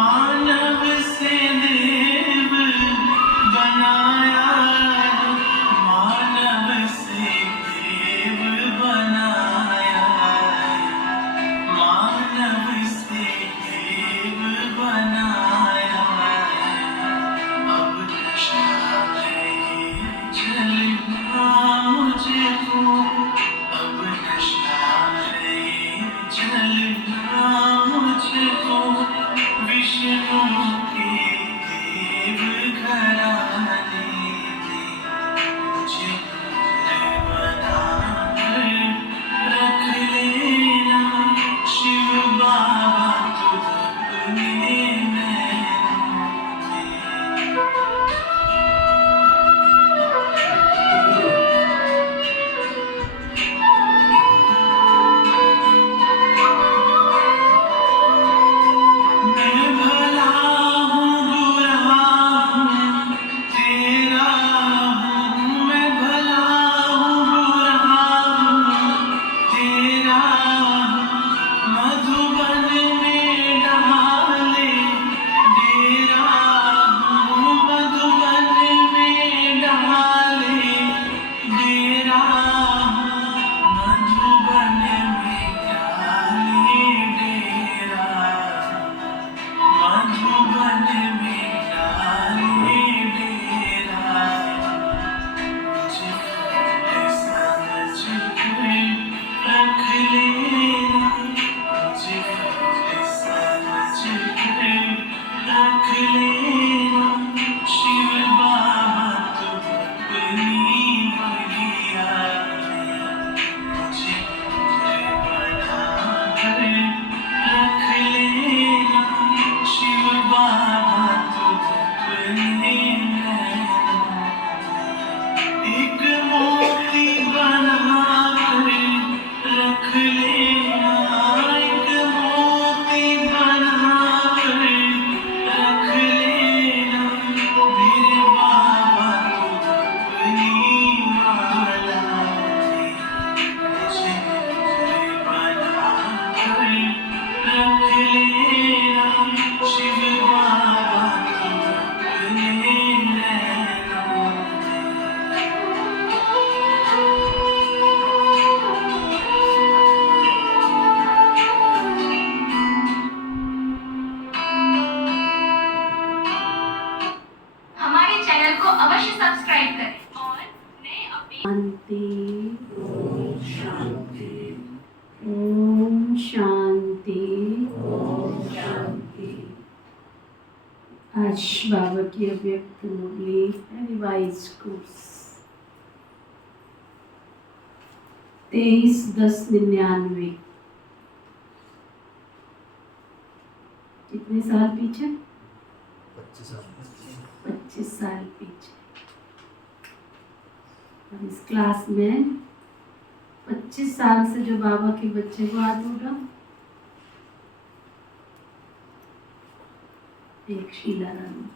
मानव से देव बनाया है, मानव से देव बनाया है, मानव से देव बनाया है। अब नशा है चलना मुझको, अब नशा है चलना मुझको, विष्णु के देव घराने में मुझे बना कर रख लेना, शिव बाबा तू अपने नैनों में। मैं भला हूँ बुरा हूँ तेरा हूँ, मैं भला हूँ बुरा हूँ तेरा हूँ, मधुबन में डाले डेरा हूँ, मधुबन में डाले डेरा हूँ, मधुबन में डाले डेरा हूँ, मधुबन में डाले डेरा हूँ। मुझे फूल समझ कर रख लेना, मुझे फूल समझ कर रख लेना, शिव बाबा तू अपनी बगिया में मुझे फूल बना कर रख लेना, शिव बाबा तू अपने नैनों में। एक मोती बना कर रख लेना, एक मोती बना कर रख लेना, मेरे बाबा तू अपनी माला में मुझे फूल बना कर रख लेना, शिव बाबा तू अपने नैनों में। हमारे चैनल को अवश्य सब्सक्राइब करें और नए अपडेट शांति। ओम शांति। आज बाबा की अव्यक्त मुरली रिवाइज कोर्स 23/10/99। कितने साल पीछे? 25 साल पीछे। और इस क्लास में 25 साल से जो बाबा के बच्चे को हाथ उठा, एक शीला रानी।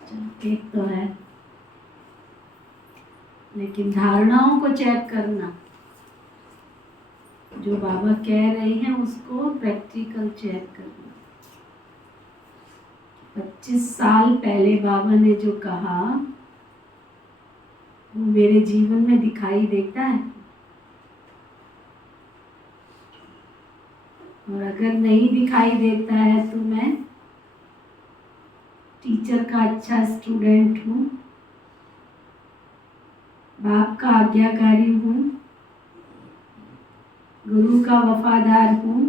चलो एक तो है, लेकिन धारणाओं को चेक करना, जो बाबा कह रहे हैं उसको प्रैक्टिकल चेक करना। 25 साल पहले बाबा ने जो कहा वो मेरे जीवन में दिखाई देता है, और अगर नहीं दिखाई देता है तो मैं टीचर का अच्छा स्टूडेंट हूँ, बाप का आज्ञाकारी हूँ, गुरु का वफादार हूँ,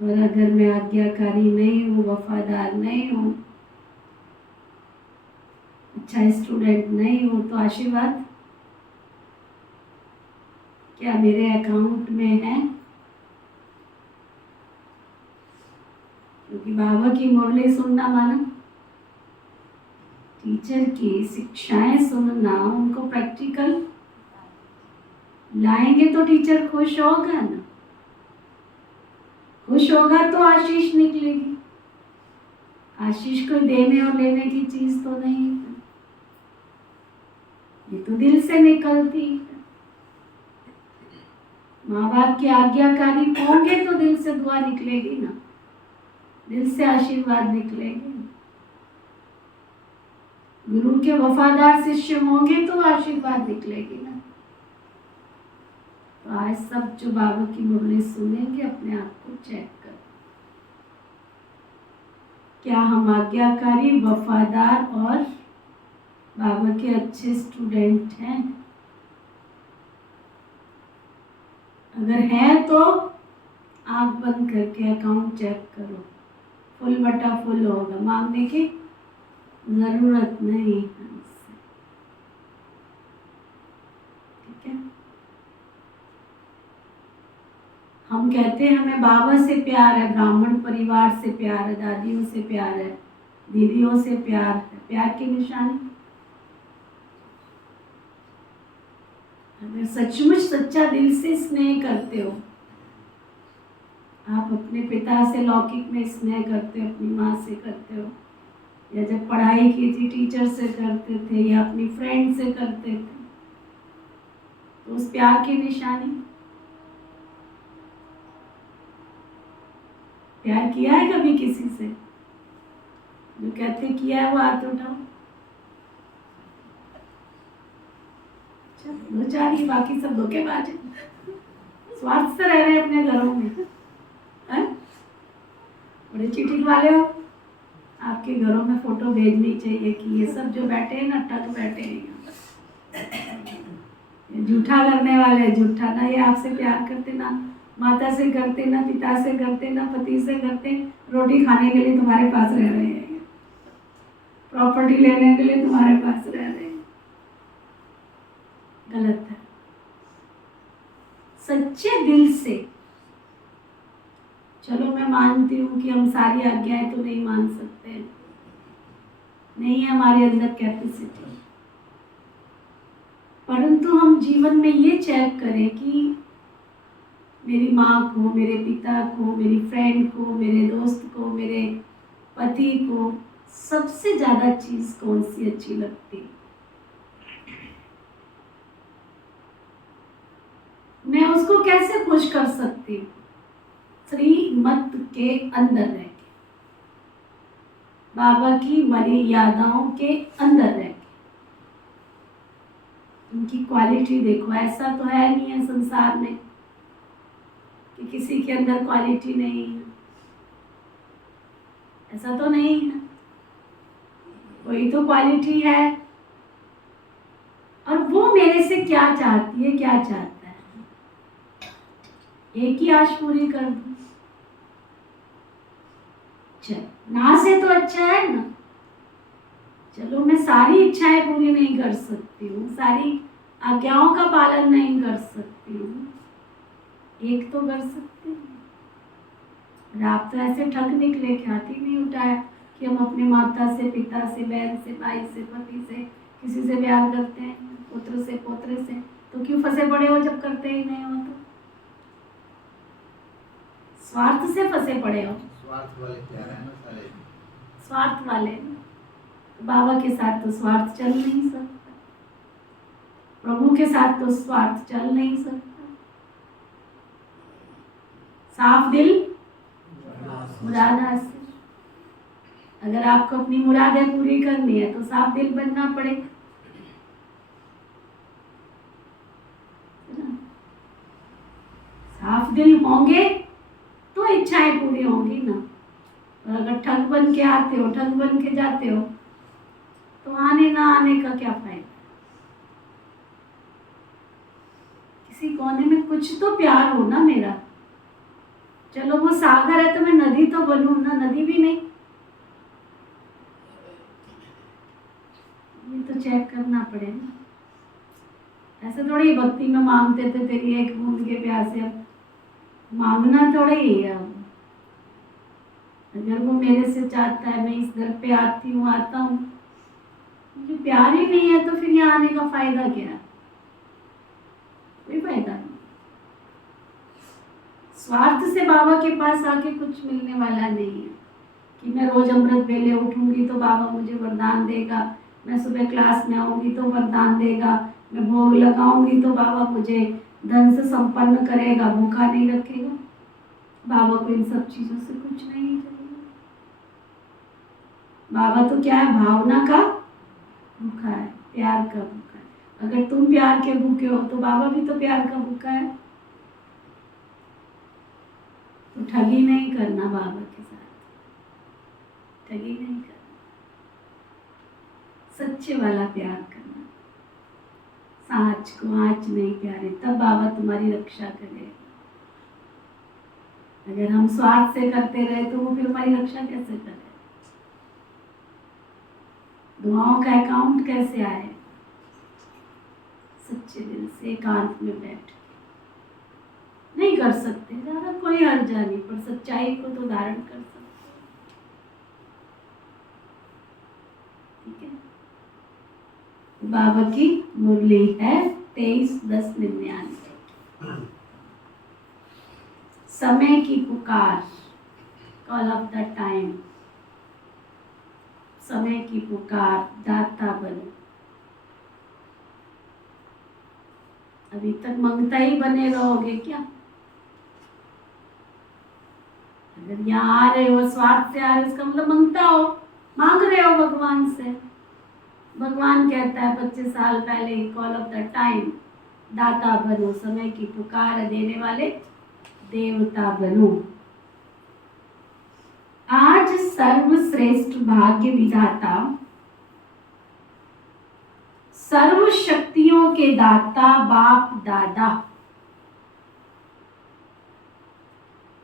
और अगर मैं आज्ञाकारी नहीं हूँ, वफादार नहीं हूँ, अच्छा स्टूडेंट नहीं हूँ, तो आशीर्वाद क्या मेरे अकाउंट में है? क्योंकि बाबा की मुरली सुनना माना टीचर की शिक्षाएं सुनना, उनको प्रैक्टिकल लाएंगे तो टीचर खुश होगा ना। खुश होगा तो आशीष निकलेगी। आशीष को देने और लेने की चीज तो नहीं है, ये तो दिल से निकलती है। माँ बाप की आज्ञाकारी होंगे तो दिल से दुआ निकलेगी ना, दिल से आशीर्वाद निकलेगी। गुरु के वफादार शिष्य होंगे तो आशीर्वाद निकलेगी ना। तो आज सब जो बाबा की मुरली सुनेंगे अपने आप को चेक करो, क्या हम आज्ञाकारी, वफादार और बाबा के अच्छे स्टूडेंट हैं? अगर है तो आंख बंद करके अकाउंट चेक करो, फुल बटा फुल होगा, मांगने की जरूरत नहीं हमसे। ठीक है, हम कहते हैं हमें बाबा से प्यार है, ब्राह्मण परिवार से प्यार है, दादियों से प्यार है, दीदियों से प्यार है। प्यार की निशानी, अगर सचमुच सच्चा दिल से स्नेह करते हो, आप अपने पिता से लौकिक में स्नेह करते हो, अपनी माँ से करते हो, या जब पढ़ाई की थी टीचर से करते थे, या अपनी फ्रेंड से करते थे, तो उस प्यार की निशानी। प्यार किया है कभी किसी से? जो कहते किया है वो हाथ उठाओ। दो चार ही, बाकी सब धोखेबाज है, स्वार्थ से रह रहे हैं अपने घरों में। बड़े चीटिंग वाले हो। आपके घरों में फोटो भेजनी चाहिए कि ये सब जो बैठे हैं ना, ठग बैठे हैं, ये झूठा करने वाले, झूठा ना ये आपसे प्यार करते, ना माता से करते, ना पिता से करते, ना पति से करते, रोटी खाने के लिए तुम्हारे पास रह रहे हैं, प्रॉपर्टी लेने के लिए तुम्हारे पास रह रहे हैं। गलत है। सच्चे दिल से, चलो मैं मानती हूँ कि हम सारी आज्ञाएं तो नहीं मान सकते, नहीं है हमारे अंदर कैपेसिटी, परंतु हम जीवन में ये चेक करें कि मेरी माँ को, मेरे पिता को, मेरी फ्रेंड को, मेरे दोस्त को, मेरे पति को सबसे ज़्यादा चीज़ कौन सी अच्छी लगती है, मैं उसको कैसे खुश कर सकती हूँ? श्रीमत के अंदर रह के, बाबा की मर्यादाओं के अंदर रह के, उनकी क्वालिटी देखो। ऐसा तो है नहीं है संसार में कि किसी के अंदर क्वालिटी नहीं है, ऐसा तो नहीं है, कोई तो क्वालिटी है। और वो मेरे से क्या चाहती है, क्या चाहता है, एक ही आश पूरी कर दूं। चलो ना से तो अच्छा है ना। चलो मैं सारी इच्छाएं पूरी नहीं कर सकती हूँ, सारी आज्ञाओं का पालन नहीं कर सकती हूँ, एक तो कर सकते हैं। आप तो ऐसे ठग निकले, ख्याति नहीं उठाया कि हम अपने माता से, पिता से, बहन से, भाई से, पति से, किसी से प्यार करते हैं, पुत्र से, पोत्र से, तो क्यों फंसे पड़े हो जब करते ही नहीं हो? तो स्वार्थ से फंसे पड़े हो। स्वार्थ वाले प्यार है ना सारे, स्वार्थ वाले। बाबा के साथ तो स्वार्थ चल नहीं सकता, प्रभु के साथ तो स्वार्थ चल नहीं सकता। साफ दिल मुराद हासिल। अगर आपको अपनी मुरादें पूरी करनी है तो साफ दिल बनना पड़ेगा। साफ दिल होंगे तो इच्छाएं पूरी होंगी ना। और अगर ठग बन के आते हो, ठग बन के जाते हो, तो आने ना आने का क्या फायदा? किसी कोने में कुछ तो प्यार हो ना मेरा। चलो वो सागर है तो मैं नदी तो बनूं ना, नदी भी नहीं। ये तो चेक करना पड़ेगा। ऐसे थोड़ी भक्ति में मांगते थे तेरी एक बूंद के प्यासे, अब मांगना थोड़ा ही है। अगर वो मेरे से चाहता है मैं इस दर पे आती हूँ, आता हूँ, मुझे प्यार ही नहीं है तो फिर यहाँ आने का फायदा क्या? कोई फायदा नहीं। स्वार्थ से बाबा के पास आके कुछ मिलने वाला नहीं है कि मैं रोज अमृत वेले उठूंगी तो बाबा मुझे वरदान देगा, मैं सुबह क्लास में आऊंगी तो वरदान देगा, मैं भोग लगाऊंगी तो बाबा मुझे धन से संपन्न करेगा, भूखा नहीं रखेगा। बाबा को इन सब चीजों से कुछ नहीं चाहिए। बाबा तो क्या है, भावना का भूखा है, प्यार का भूखा है। अगर तुम प्यार के भूखे हो तो बाबा भी तो प्यार का भूखा है। तो ठगी नहीं करना बाबा के साथ, ठगी नहीं करना, सच्चे वाला प्यार करना। सांच को आँच नहीं प्यारे, तब बाबा तुम्हारी रक्षा करेगा। अगर हम स्वार्थ से करते रहे तो वो फिर हमारी रक्षा कैसे करे? दुआओं का अकाउंट कैसे आए? सच्चे दिल से एकांत में बैठ के। नहीं कर सकते ज्यादा कोई हर्जा नहीं, पर सच्चाई को तो धारण कर सकते। ठीक है। बाबा की मुरली है 23-10-99। समय की पुकार, कॉल ऑफ द टाइम। समय की पुकार, दाता बनो। अभी तक मंगता ही बने रहोगे क्या? अगर यहाँ आ रहे हो स्वार्थ से आ रहे हो, इसका मतलब मंगता हो, मांग रहे हो भगवान से। भगवान कहता है 25 साल पहले, कॉल ऑफ द टाइम, दाता बनो, समय की पुकार देने वाले देवता बनो। आज सर्वश्रेष्ठ भाग्य विधाता, सर्व शक्तियों के दाता बाप दादा,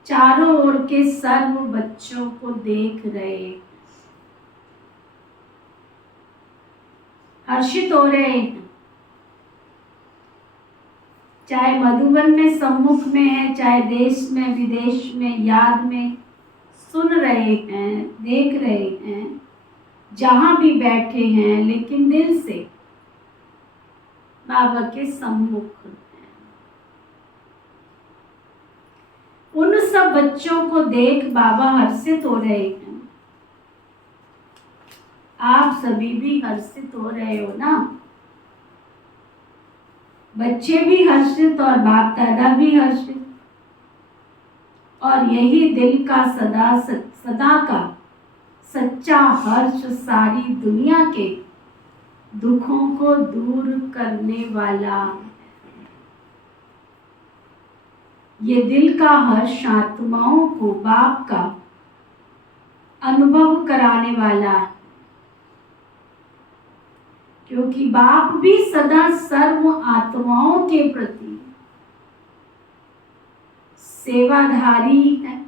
चारों ओर के सर्व बच्चों को देख रहे, हर्षित हो रहे हैं। चाहे मधुबन में सम्मुख में है, चाहे देश में विदेश में, याद में सुन रहे हैं, देख रहे हैं, जहां भी बैठे हैं, लेकिन दिल से बाबा के सम्मुख हैं। उन सब बच्चों को देख बाबा हर्षित हो रहे हैं। आप सभी भी हर्षित हो रहे हो ना? बच्चे भी हर्षित और बाप दादा भी हर्षित। और यही दिल का सदा का सच्चा हर्ष सारी दुनिया के दुखों को दूर करने वाला। ये दिल का हर्ष आत्माओं को बाप का अनुभव कराने वाला, क्योंकि बाप भी सदा सर्व आत्माओं के प्रति सेवाधारी है।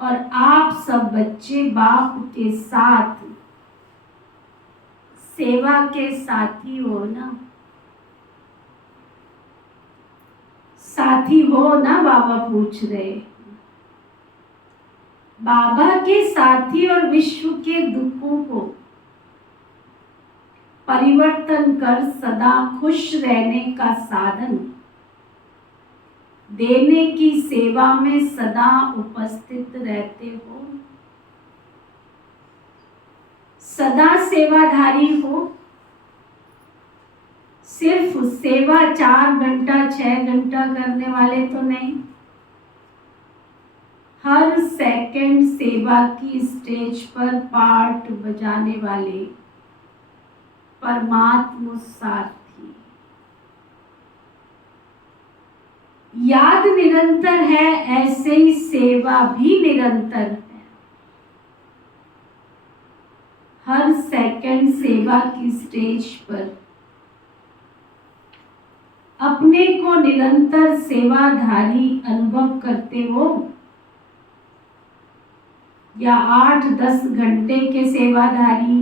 और आप सब बच्चे बाप के साथ सेवा के साथी हो ना? साथी हो ना? बाबा पूछ रहे। बाबा के साथी और विश्व के दुखों को परिवर्तन कर सदा खुश रहने का साधन देने की सेवा में सदा उपस्थित रहते हो। सदा सेवाधारी हो। सिर्फ सेवा 4 घंटा 6 घंटा करने वाले तो नहीं, हर सेकंड सेवा की स्टेज पर पार्ट बजाने वाले परमात्मा साथी। याद निरंतर है, ऐसे ही सेवा भी निरंतर है। हर सेकंड सेवा की स्टेज पर अपने को निरंतर सेवाधारी अनुभव करते हो, या 8-10 घंटे के सेवाधारी।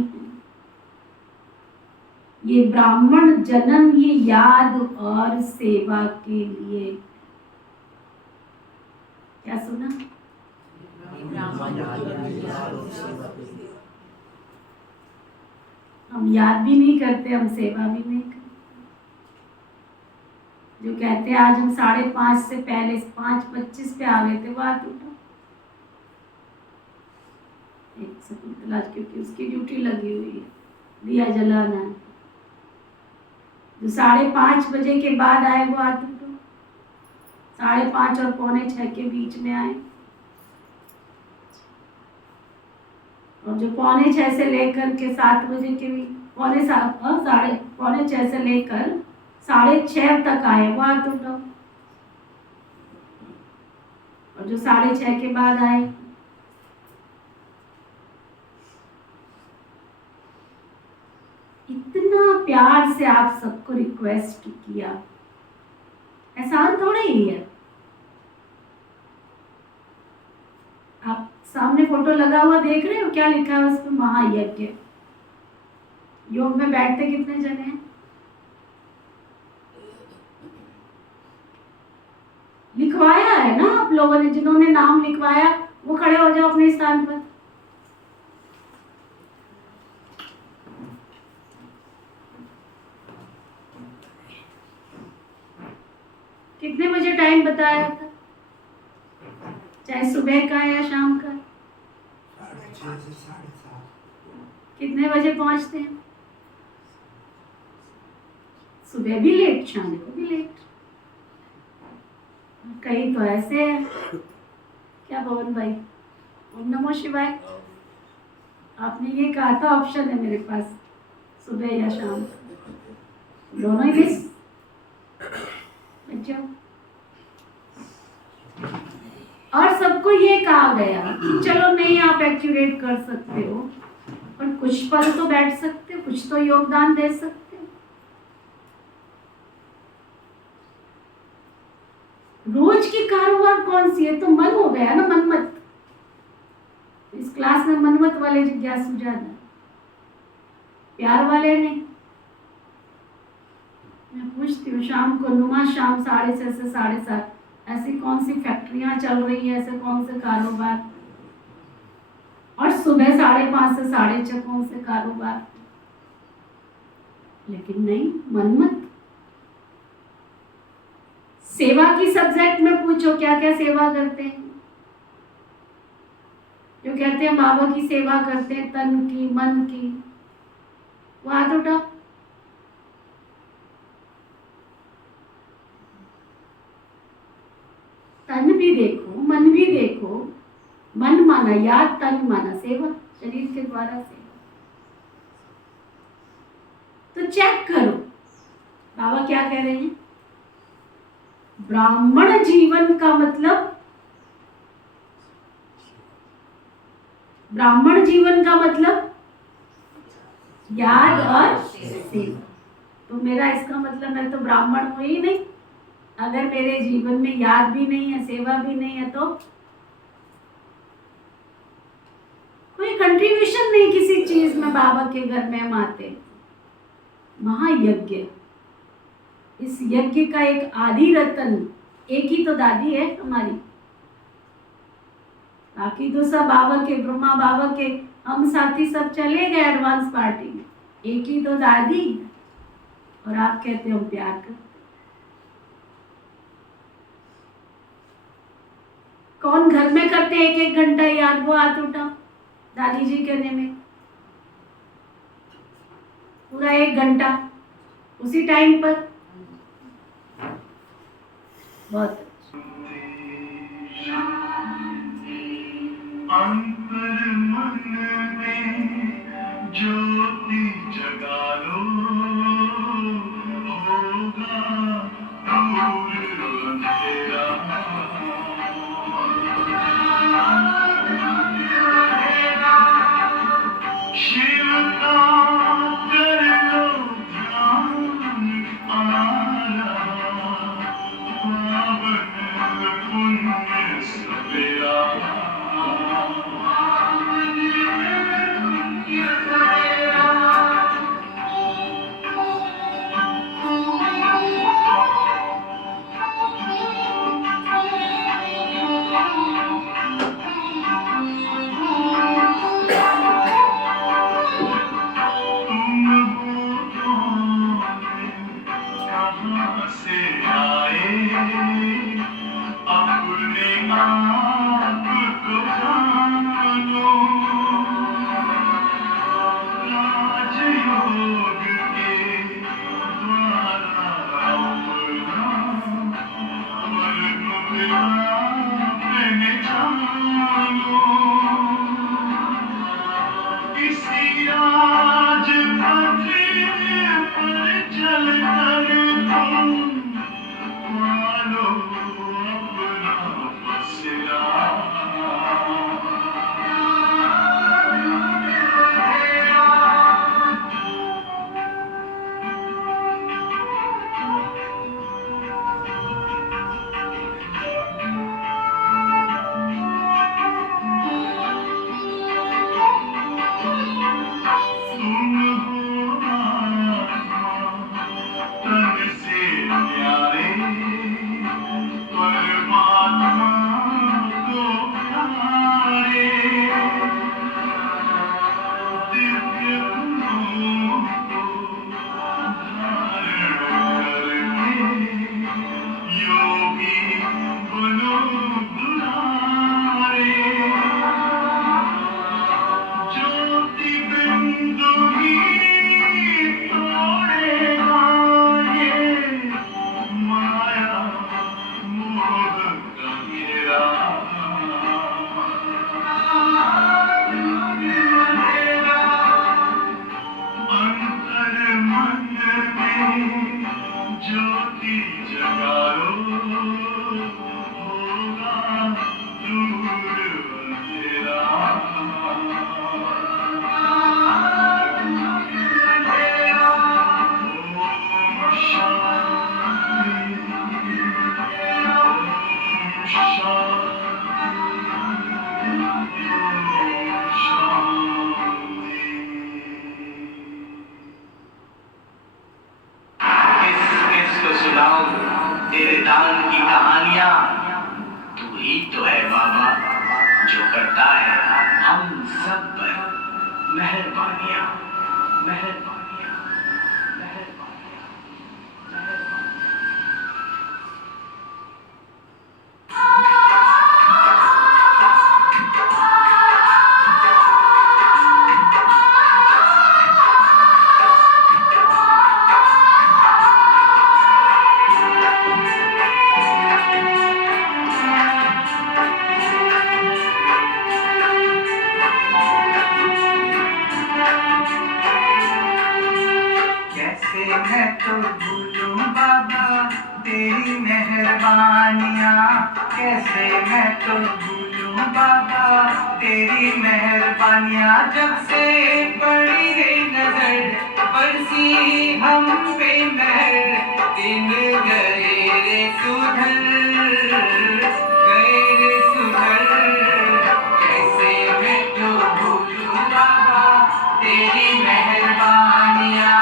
ये ब्राह्मण जन्म ये याद और सेवा के लिए। क्या सुना? हम याद भी नहीं करते, हम सेवा भी नहीं करते। जो कहते हैं आज हम 5:30 से पहले 5:25 पे आ गए थे, वो हाथ उठा। एक सेकंड, क्योंकि उसकी ड्यूटी लगी हुई है, दिया जलाना है। जो 5:30 बजे के बाद आए वो हाथ उठो। 5:30 और 5:45 के बीच में आए। और जो 5:45 से लेकर के 7 बजे के भी 5:45 से लेकर 6:30 तक आए वो हाथ उठाओ। और जो 6:30 के बाद आए। इतना प्यार से आप सबको रिक्वेस्ट किया, एहसान थोड़ा ही है। आप सामने फोटो लगा हुआ देख रहे हो, क्या लिखा है उस पर? महायज्ञ। योग में बैठते कितने जने हैं? लिखवाया है ना आप लोगों ने, जिन्होंने नाम लिखवाया वो खड़े हो जाओ अपने स्थान पर। कितने बजे टाइम बताया था? चाहे सुबह का या शाम का? 6:30 से 7:30। कितने बजे पहुंचते हैं? सुबह भी लेट, शाम को भी लेट। कई तो ऐसे है। क्या पवन भाई? ओम नमो शिवाय। आपने ये कहा था ऑप्शन है मेरे पास, सुबह या शाम, दोनों ही मिस। अच्छा, और सबको ये कहा गया कि चलो नहीं आप एक्यूरेट कर सकते हो, पर कुछ पल तो बैठ सकते हो, कुछ तो योगदान दे सकते हो। रोज की कारोबार कौन सी है? तो मन हो गया ना, मनमत। इस क्लास में मनमत वाले जिज्ञासु ज्यादा, प्यार वाले नहीं। मैं पूछती हूँ शाम को, नुमा शाम 6:30 से 7:30 ऐसी कौन सी फैक्ट्रियां चल रही है, ऐसे कौन से कारोबार? और सुबह 5:30 से 6:30 कौन से कारोबार? लेकिन नहीं, मनमत। सेवा की सब्जेक्ट में पूछो क्या क्या सेवा करते हैं। जो कहते हैं बाबा की सेवा करते हैं, तन की, मन की, वो हाथ उठाओ। तन भी देखो, मन भी देखो। मन माना याद, तन माना सेवा, शरीर के द्वारा सेवा। तो चेक करो बाबा क्या कह रहे हैं। ब्राह्मण जीवन का मतलब, ब्राह्मण जीवन का मतलब याद और सेवा। तो मेरा इसका मतलब मैं तो ब्राह्मण हूं ही नहीं अगर मेरे जीवन में याद भी नहीं है, सेवा भी नहीं है, तो कोई कंट्रीब्यूशन नहीं किसी चीज में। बाबा के घर में हम आते, महायज्ञ, इस यज्ञ का एक आदि रतन एक ही तो दादी है हमारी। बाकी तो सब बाबा के, ब्रह्मा बाबा के हम साथी सब चले गए एडवांस पार्टी में, एक ही तो दादी। और आप कहते हो प्यार करते। कौन घर में करते 1-1 घंटा याद? वो हाथ उठाओ। दादी जी कहने में पूरा 1 घंटा उसी टाइम पर। बहुत अंतर मन में ज्योति जगा लो, होगा दूर अंधेरा। शिव का कर लो ध्यान, आ रहा बाबा मानो किसी राजपथ पर चलकर तुम मानो अपना बसेरा तुम हो आत्मा तन से प्यारे परमात्मा को प्यारे दिव्य गुणों को धारण करके योगी बनो दुलारे ज्योति बिंदु ही तोड़ेगा ये माया मोह का घेरा अंतर मन में ज्योति जगाओ होगा दूर अंधेरा ओम किसको सुनाऊं तेरे दान की कहानियां तू ही तो है बाबा जो करता है हम सब पर मेहरबानियां मेहरबानियां मेहरबानियां कैसे मैं तो भूलूं बाबा तेरी मेहरबानियां कैसे मैं तो भूलूं बाबा तेरी मेहरबानियां जब से पड़ी है नजर बरसी हम पे मेहर दिन गए रे सुधर गए रे सुधर कैसे मैं तो भूलूं बाबा तेरी मेहरबानियां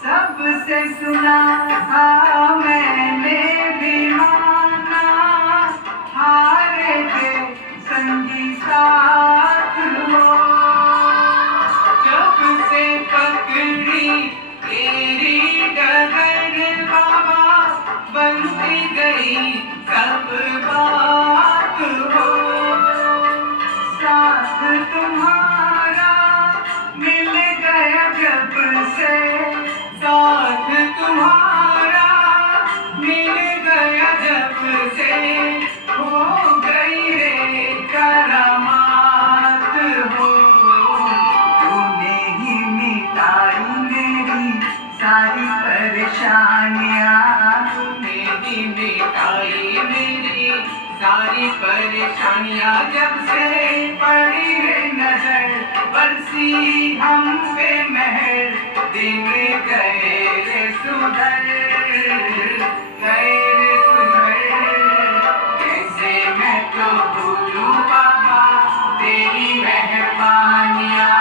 सबसे सुना था मैंने भी माना हारे के संगी साथ हो जब से पकड़ी तेरी डगर बाबा बनती गई सब बात हो साथ तुम्हारा मिल गया जब से साथ तुम्हारा मिल गया जब से हो गई रे करामात हो तूने ही मिटाई मेरी सारी परेशानियां तूने ही मिटाई मेरी सारी परेशानियां जब से पड़ी है नजर बरसी हम पे मेहर दिन गए रे सुधर गए रे सुधर कैसे मैं तो भूलूं बाबा तेरी मेहरबानियां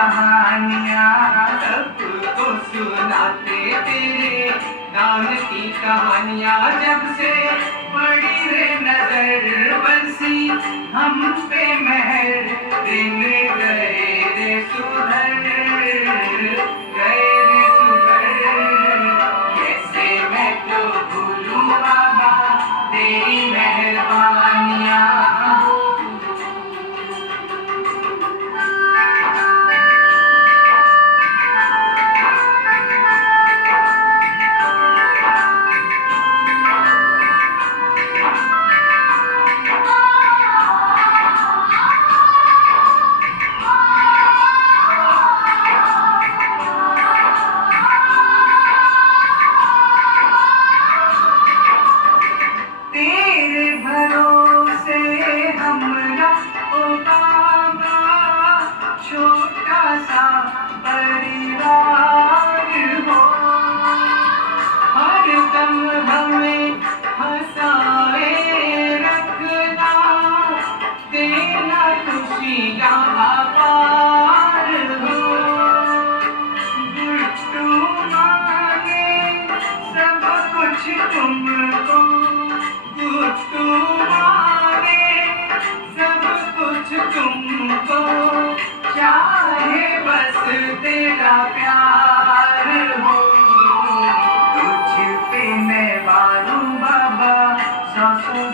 कहानियाँ सबको सुनाते तेरे नाम की कहानियाँ। जब से पड़ी रे नजर बरसी हम पे मेहर, दिन गए रे सुधर, गए रे सुधर। कैसे मैं तो भूलूं बाबा तेरी मेहरबानियाँ। तेरे भरोसे हमरा ओ बाबा छोटा सा परिवार हो, हर दम हमें हंसाए रखना, देना खुशियाँ अपार हो। गुड्डू मांगे सब कुछ तुमको, गुड्डू मांगे सब कुछ तुमको, चाहे बस तेरा प्यार हो। तुझ पे मैं वारूं बाबा सौ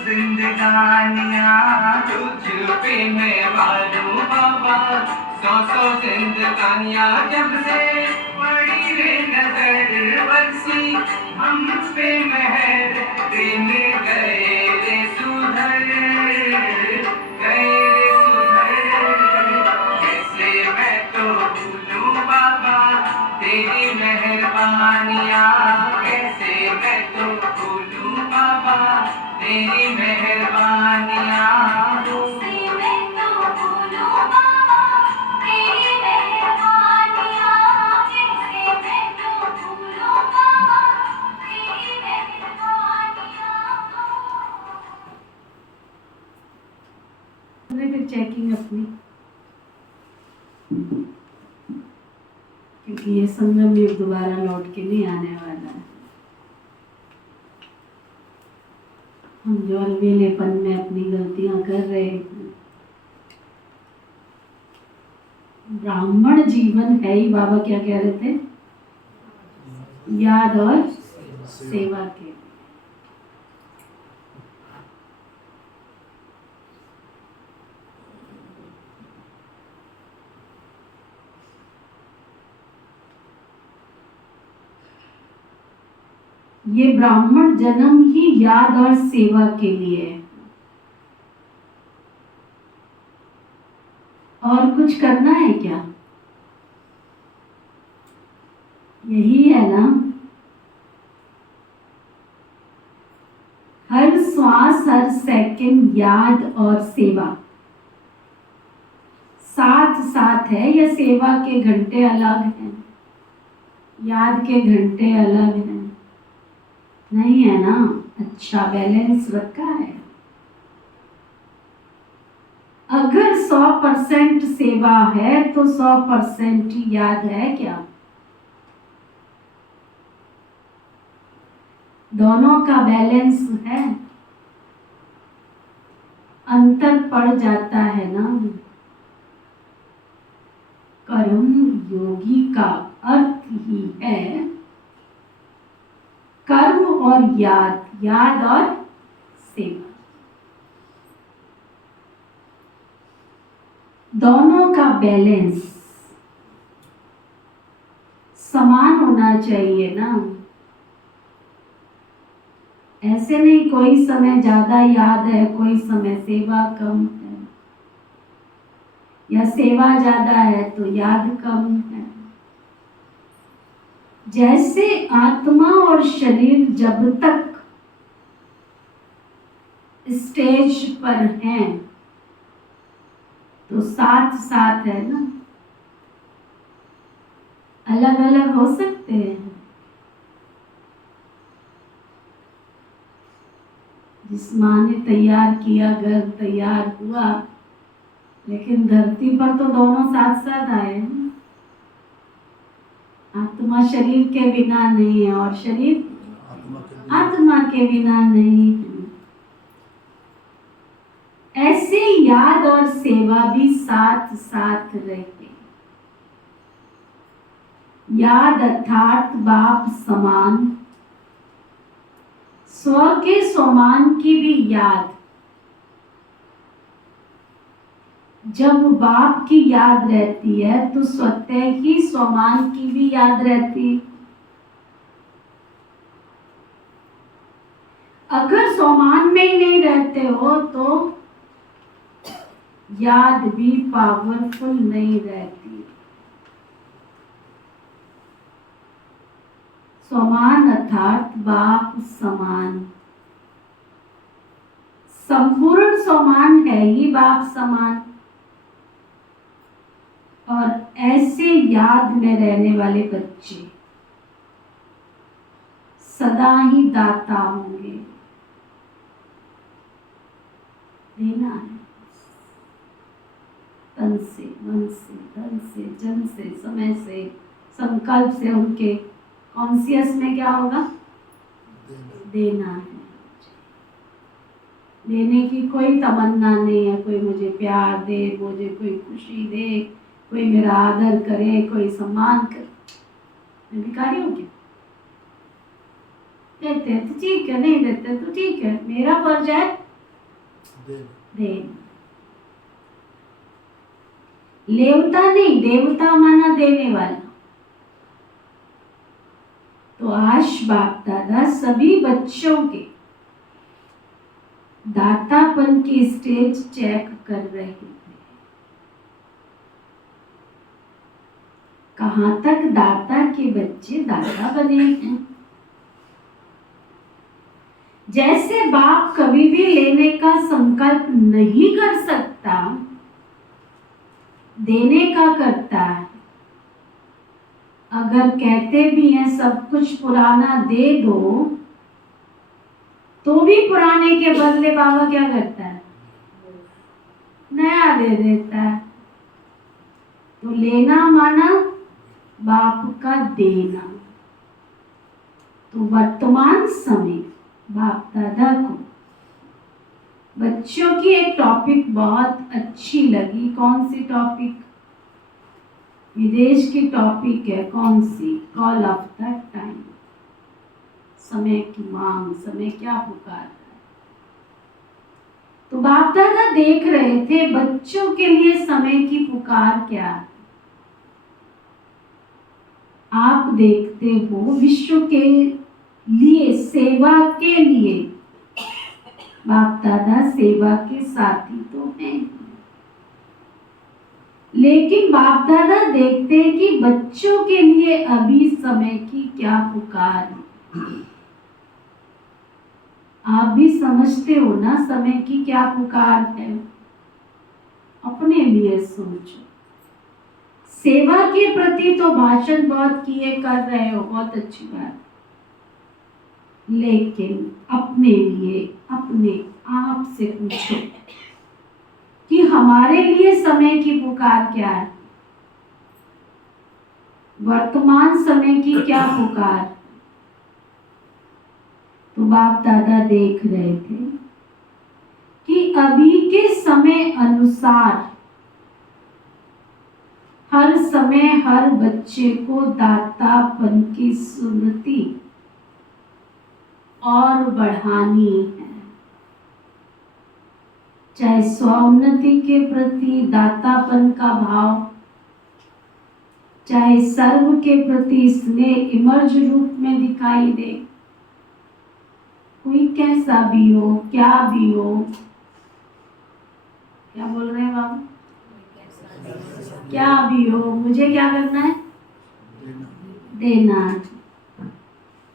जिंदगानियाँ, तुझ पे मैं वारूं बाबा सौ जिंदगानियाँ। जब से पड़ी रे नजर बरसी हम पे मेहर, दिन गए रे सुधर, गए रे सुधर। कैसे मैं तो भूलूं बाबा तेरी मेहरबानियाँ, कैसे मैं तो भूलूं बाबा तेरी मेहरबानियाँ। कैसे मैं तो भूलूं बाबा तेरी मेहरबानियाँ, कैसे मैं तो भूलूं बाबा तेरी मेहरबानियाँ। फिर चेकिंग अपनी, क्योंकि ये संगम युग दोबारा लौट के नहीं आने वाला है। हम जो अलवेलेपन में अपनी गलतियां कर रहे हैं, ब्राह्मण जीवन है ही, बाबा क्या कह रहे थे, याद और सेवा के। ये ब्राह्मण जन्म ही याद और सेवा के लिए है, और कुछ करना है क्या? यही है ना, हर श्वास हर सेकंड याद और सेवा साथ साथ है, या सेवा के घंटे अलग हैं, याद के घंटे अलग हैं? नहीं है ना। अच्छा बैलेंस रखा है। अगर 100% सेवा है तो 100% याद है क्या? दोनों का बैलेंस है, अंतर पड़ जाता है ना। कर्म योगी का अर्थ ही है कर्म और याद, याद और सेवा, दोनों का बैलेंस समान होना चाहिए ना। ऐसे नहीं कोई समय ज्यादा याद है, कोई समय सेवा कम है, या सेवा ज्यादा है तो याद कम है। जैसे आत्मा और शरीर जब तक स्टेज पर हैं तो साथ साथ है ना, अलग अलग हो सकते हैं। जिस माँ ने तैयार किया, घर तैयार हुआ, लेकिन धरती पर तो दोनों साथ साथ आए हैं। आत्मा शरीर के बिना नहीं है और शरीर आत्मा आत्मा के के बिना बिना नहीं है। ऐसे याद और सेवा भी साथ साथ रहे। याद अर्थात बाप समान, स्व के स्वमान की भी याद। जब बाप की याद रहती है तो स्वतः ही स्वमान की भी याद रहती है। अगर स्वमान में ही नहीं रहते हो तो याद भी पावरफुल नहीं रहती। स्वमान अर्थात बाप समान, संपूर्ण स्वमान है ही बाप समान। और ऐसे याद में रहने वाले बच्चे सदा ही दाता होंगे। देना है तन से, मन से, धन से, जन से, समय से, संकल्प से। उनके कॉन्शियस में क्या होगा? देना है। देने की कोई तमन्ना नहीं है। कोई मुझे प्यार दे, मुझे कोई खुशी दे, कोई मेरा आदर करे, कोई सम्मान करे। मैं भिखारी हूँ क्या? देते हैं तो ठीक है, नहीं देते तो ठीक है। मेरा फर्ज है देना। लेवता नहीं, देवता माना देने वाला। तो आज बाप दादा सभी बच्चों के दातापन की स्टेज चेक कर रहे थे। कहां तक दाता के बच्चे दाता बने हैं। जैसे बाप कभी भी लेने का संकल्प नहीं कर सकता, देने का करता है। अगर कहते भी हैं सब कुछ पुराना दे दो, तो भी पुराने के बदले बाबा क्या करता है? नया दे देता है। तो लेना माना बाप का देना। तो वर्तमान समय बाप दादा को बच्चों की एक टॉपिक बहुत अच्छी लगी। कौन सी टॉपिक? विदेश की टॉपिक है। कौन सी? Call of the time. समय की मांग, समय क्या पुकार है। तो बाप दादा देख रहे थे बच्चों के लिए समय की पुकार क्या है। आप देखते हो विश्व के लिए, सेवा के लिए बाप दादा सेवा के साथी तो हैं, लेकिन बाप दादा देखते हैं कि बच्चों के लिए अभी समय की क्या पुकार है। आप भी समझते हो ना समय की क्या पुकार है। अपने लिए सोचो। सेवा के प्रति तो भाषण बहुत किए कर रहे हो, बहुत अच्छी बात, लेकिन अपने लिए अपने आप से पूछो कि हमारे लिए समय की पुकार क्या है। वर्तमान समय की क्या पुकार। तो बाप दादा देख रहे थे कि अभी के समय अनुसार हर समय हर बच्चे को दातापन की स्मृति और बढ़ानी है। चाहे स्वोन्नति के प्रति दातापन का भाव, चाहे सर्व के प्रति स्नेह इमर्ज रूप में दिखाई दे। कोई कैसा भी हो, क्या भी हो। क्या बोल रहे हैं बाबू? क्या भी हो, मुझे क्या करना है? देना है।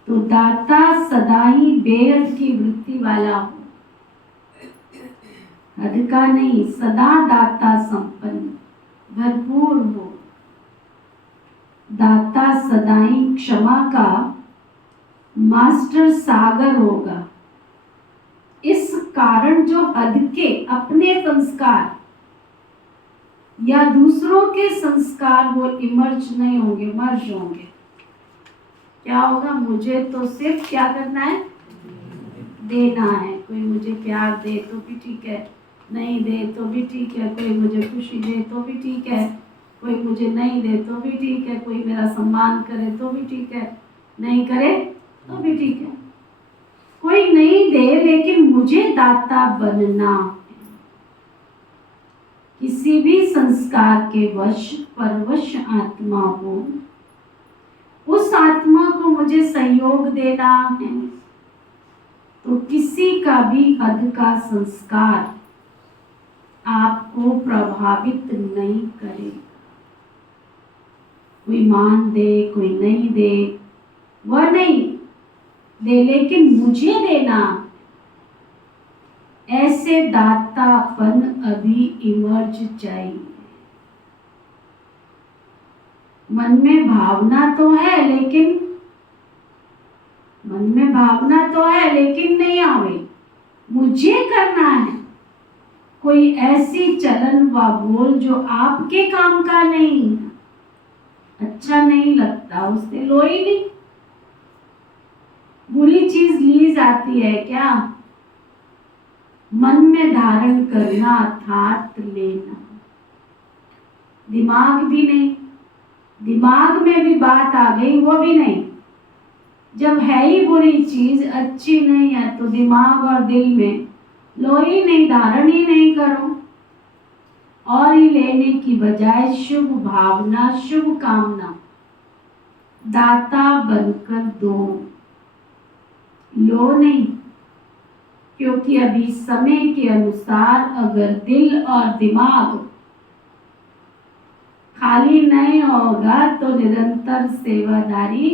तो दाता सदा ही बेहद की वृत्ति वाला हो, हद का नहीं, सदा दाता संपन्न भरपूर हो। दाता सदा ही क्षमा का मास्टर सागर होगा। इस कारण जो हद के अपने संस्कार या दूसरों के संस्कार वो इमर्ज नहीं होंगे, मर्ज होंगे। क्या होगा? मुझे तो सिर्फ क्या करना है? देना है। कोई मुझे प्यार दे तो भी ठीक है, नहीं दे तो भी ठीक है, कोई मुझे खुशी दे तो भी ठीक है, कोई मुझे नहीं दे तो भी ठीक है, कोई मेरा सम्मान करे तो भी ठीक है, नहीं करे तो भी ठीक है। कोई नहीं दे लेकिन मुझे दाता बनना है। किसी भी संस्कार के वश परवश आत्मा हो, उस आत्मा को मुझे सहयोग देना है। तो किसी का भी हद का संस्कार आपको प्रभावित नहीं करेगा। कोई मान दे कोई नहीं दे, वह नहीं दे लेकिन मुझे देना, ऐसे दातापन अभी इमर्ज चाहिए। मन में भावना तो है लेकिन नहीं आवे, मुझे करना है। कोई ऐसी चलन व बोल जो आपके काम का नहीं, अच्छा नहीं लगता, उससे लो ही नहीं। बुरी चीज ली जाती है क्या? मन में धारण करना अर्थात लेना। दिमाग भी नहीं, दिमाग में भी बात आ गई, वो भी नहीं। जब है ही बुरी चीज, अच्छी नहीं है, तो दिमाग और दिल में लो ही नहीं, धारण ही नहीं करो। और ही लेने की बजाय शुभ भावना, शुभ कामना, दाता बनकर दो, लो नहीं। क्योंकि अभी समय के अनुसार अगर दिल और दिमाग खाली नहीं होगा तो निरंतर सेवादारी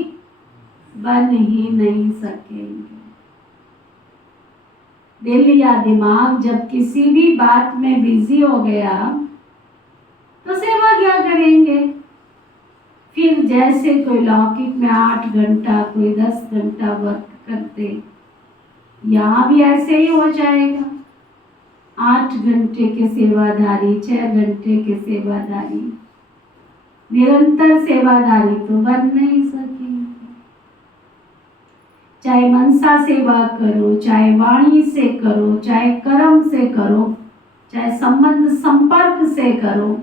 बन ही नहीं सकेंगे। दिल या दिमाग जब किसी भी बात में बिजी हो गया तो सेवा क्या करेंगे? फिर जैसे कोई लौकिक में 8 घंटा, कोई 10 घंटा वर्क करते, यहाँ भी ऐसे ही हो जाएगा। 8 घंटे के सेवादारी, 6 घंटे के सेवादारी, निरंतर सेवादारी तो बन नहीं सकेंगे। चाहे मनसा सेवा करो, चाहे वाणी से करो, चाहे कर्म से करो, चाहे संबंध संपर्क से करो,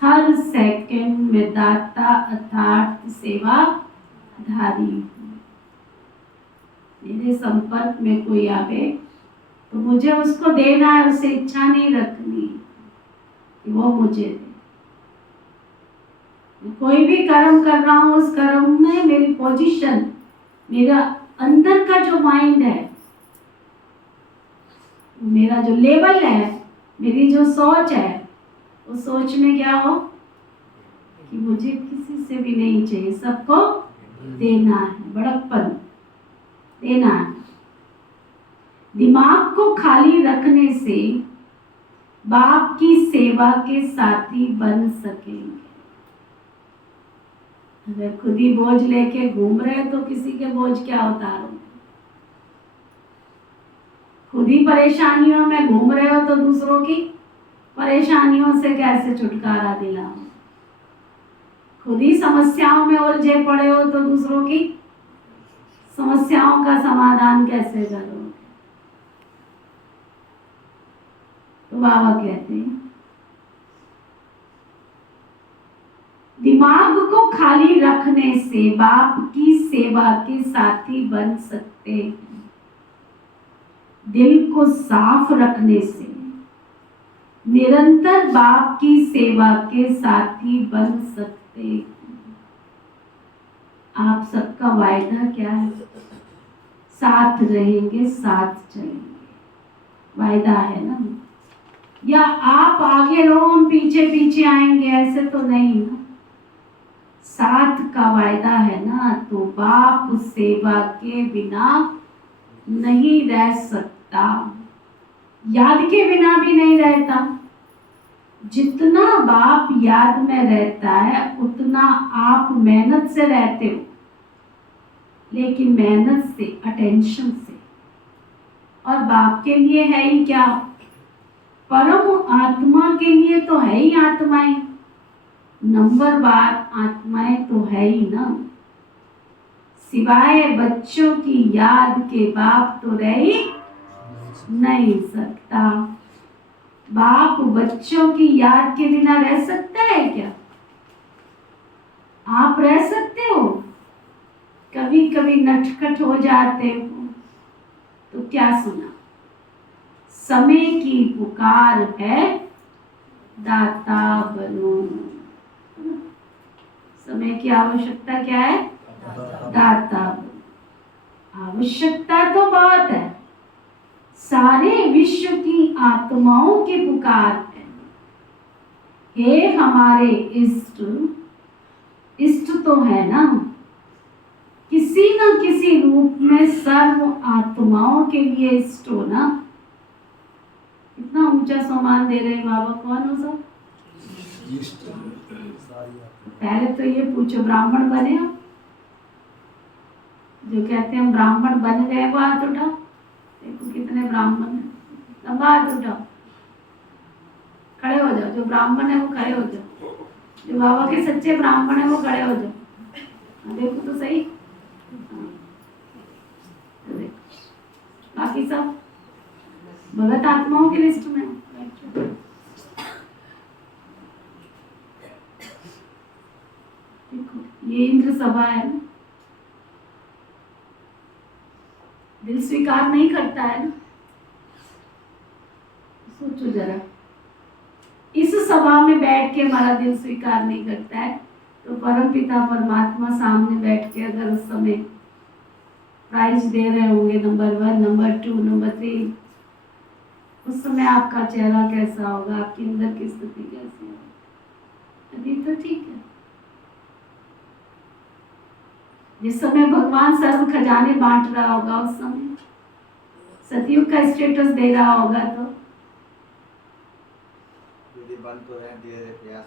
हर सेकंड में दाता अर्थात सेवाधारी। मेरे संपर्क में कोई आवे तो मुझे उसको देना है, उससे इच्छा नहीं रखनी कि वो मुझे दे। कोई भी कर्म कर रहा हूँ, उस कर्म में मेरी पोजीशन, मेरा अंदर का जो माइंड है, मेरा जो लेवल है, मेरी जो सोच है, उस सोच में क्या हो कि मुझे किसी से भी नहीं चाहिए, सबको देना है, बड़प्पन देना है। दिमाग को खाली रखने से बाप की सेवा के साथी बन सकेंगे। अगर खुद ही बोझ लेके घूम रहे तो किसी के बोझ क्या उतारोगे? खुद ही परेशानियों में घूम रहे हो तो दूसरों की परेशानियों से कैसे छुटकारा दिलाओ? खुद ही समस्याओं में उलझे पड़े हो तो दूसरों की समस्याओं का समाधान कैसे करोगे? तो बाबा कहते हैं दिमाग को खाली रखने से बाप की सेवा के साथी बन सकते हैं। दिल को साफ रखने से निरंतर बाप की सेवा के साथी बन सकते हैं। आप सबका वायदा क्या है? साथ रहेंगे, साथ चलेंगे, वायदा है ना? या आप आगे रहो, हम पीछे पीछे आएंगे, ऐसे तो नहीं ना। साथ का वायदा है ना, तो बाप सेवा के बिना नहीं रह सकता, याद के बिना भी नहीं रहता। जितना बाप याद में रहता है उतना आप मेहनत से रहते हो, लेकिन मेहनत से, अटेंशन से। और बाप के लिए है ही क्या? परम आत्मा के लिए तो है ही आत्माएं, नंबरवार आत्माएं तो है ही ना। सिवाय बच्चों की याद के बाप तो रह ही नहीं सकता। बाप बच्चों की याद के बिना रह सकता है क्या? आप रह सकते हो? कभी कभी नटखट हो जाते हो तो क्या सुना? समय की पुकार है, दाता बनो। समय की आवश्यकता क्या है? दाता बनो। आवश्यकता तो बहुत है, सारे विश्व की आत्माओं की पुकार है। हे हमारे इष्ट, इष्ट तो है ना, किसी न किसी रूप में सर्व आत्माओं के लिए इष्ट हो ना। इतना ऊंचा सम्मान दे रहे बाबा, कौन हो सब? पहले तो ये पूछो, ब्राह्मण बने हो? जो कहते हैं हम ब्राह्मण बन गए वो हाथ उठाओ। देखो कितने ब्राह्मण हैं, लंबा हाथ उठाओ। खड़े हो जाओ, जो ब्राह्मण है वो खड़े हो जाओ, जो बाबा के सच्चे ब्राह्मण है वो खड़े हो जाओ। देखो तो सही। बाकी सब भगत आत्माओं की लिस्ट में। देखो ये इंद्र सभा है ना, दिल स्वीकार नहीं करता है ना। सोचो जरा, इस सभा में बैठ के हमारा दिल स्वीकार नहीं करता है तो परम पिता परमात्मा सामने बैठ के अगर उस समय प्राइज दे रहे होंगे, नंबर 1, नंबर 2, नंबर 3, उस समय आपका चेहरा कैसा होगा? आपकी अंदर की स्थिति कैसी होगी? अभी तो ठीक है। जिस समय भगवान सर्व खजाने बांट रहा होगा, उस समय सतयुग का स्टेटस दे रहा होगा तो बन तो है, धीरे प्रयास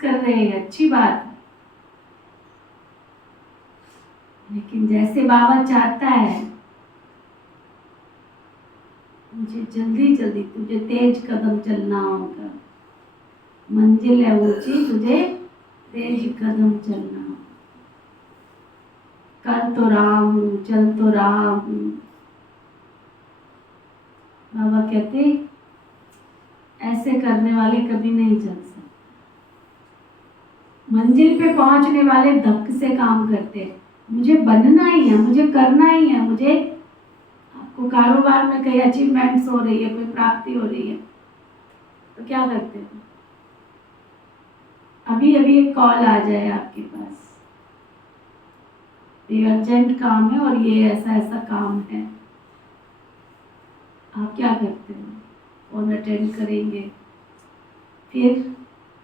कर रहे हैं, अच्छी बात है। लेकिन जैसे बाबा चाहता है, मुझे जल्दी जल्दी, तुझे तेज कदम चलना होगा, मंजिल है ऊंची, तुझे तेज कदम चलना होगा। कर तो रहा हूँ, चल तो रहा हूँ। बाबा कहते ऐसे करने वाले कभी नहीं चल सकते। मंजिल पे पहुंचने वाले धक से काम करते हैं। मुझे बनना ही है, मुझे करना ही है, मुझे, आपको कारोबार में कई अचीवमेंट्स हो रही है, कोई प्राप्ति हो रही है तो क्या करते हो? अभी अभी एक कॉल आ जाए आपके पास, ये अर्जेंट काम है और ये ऐसा ऐसा काम है, आप क्या करते हो? फोन अटेंड करेंगे, फिर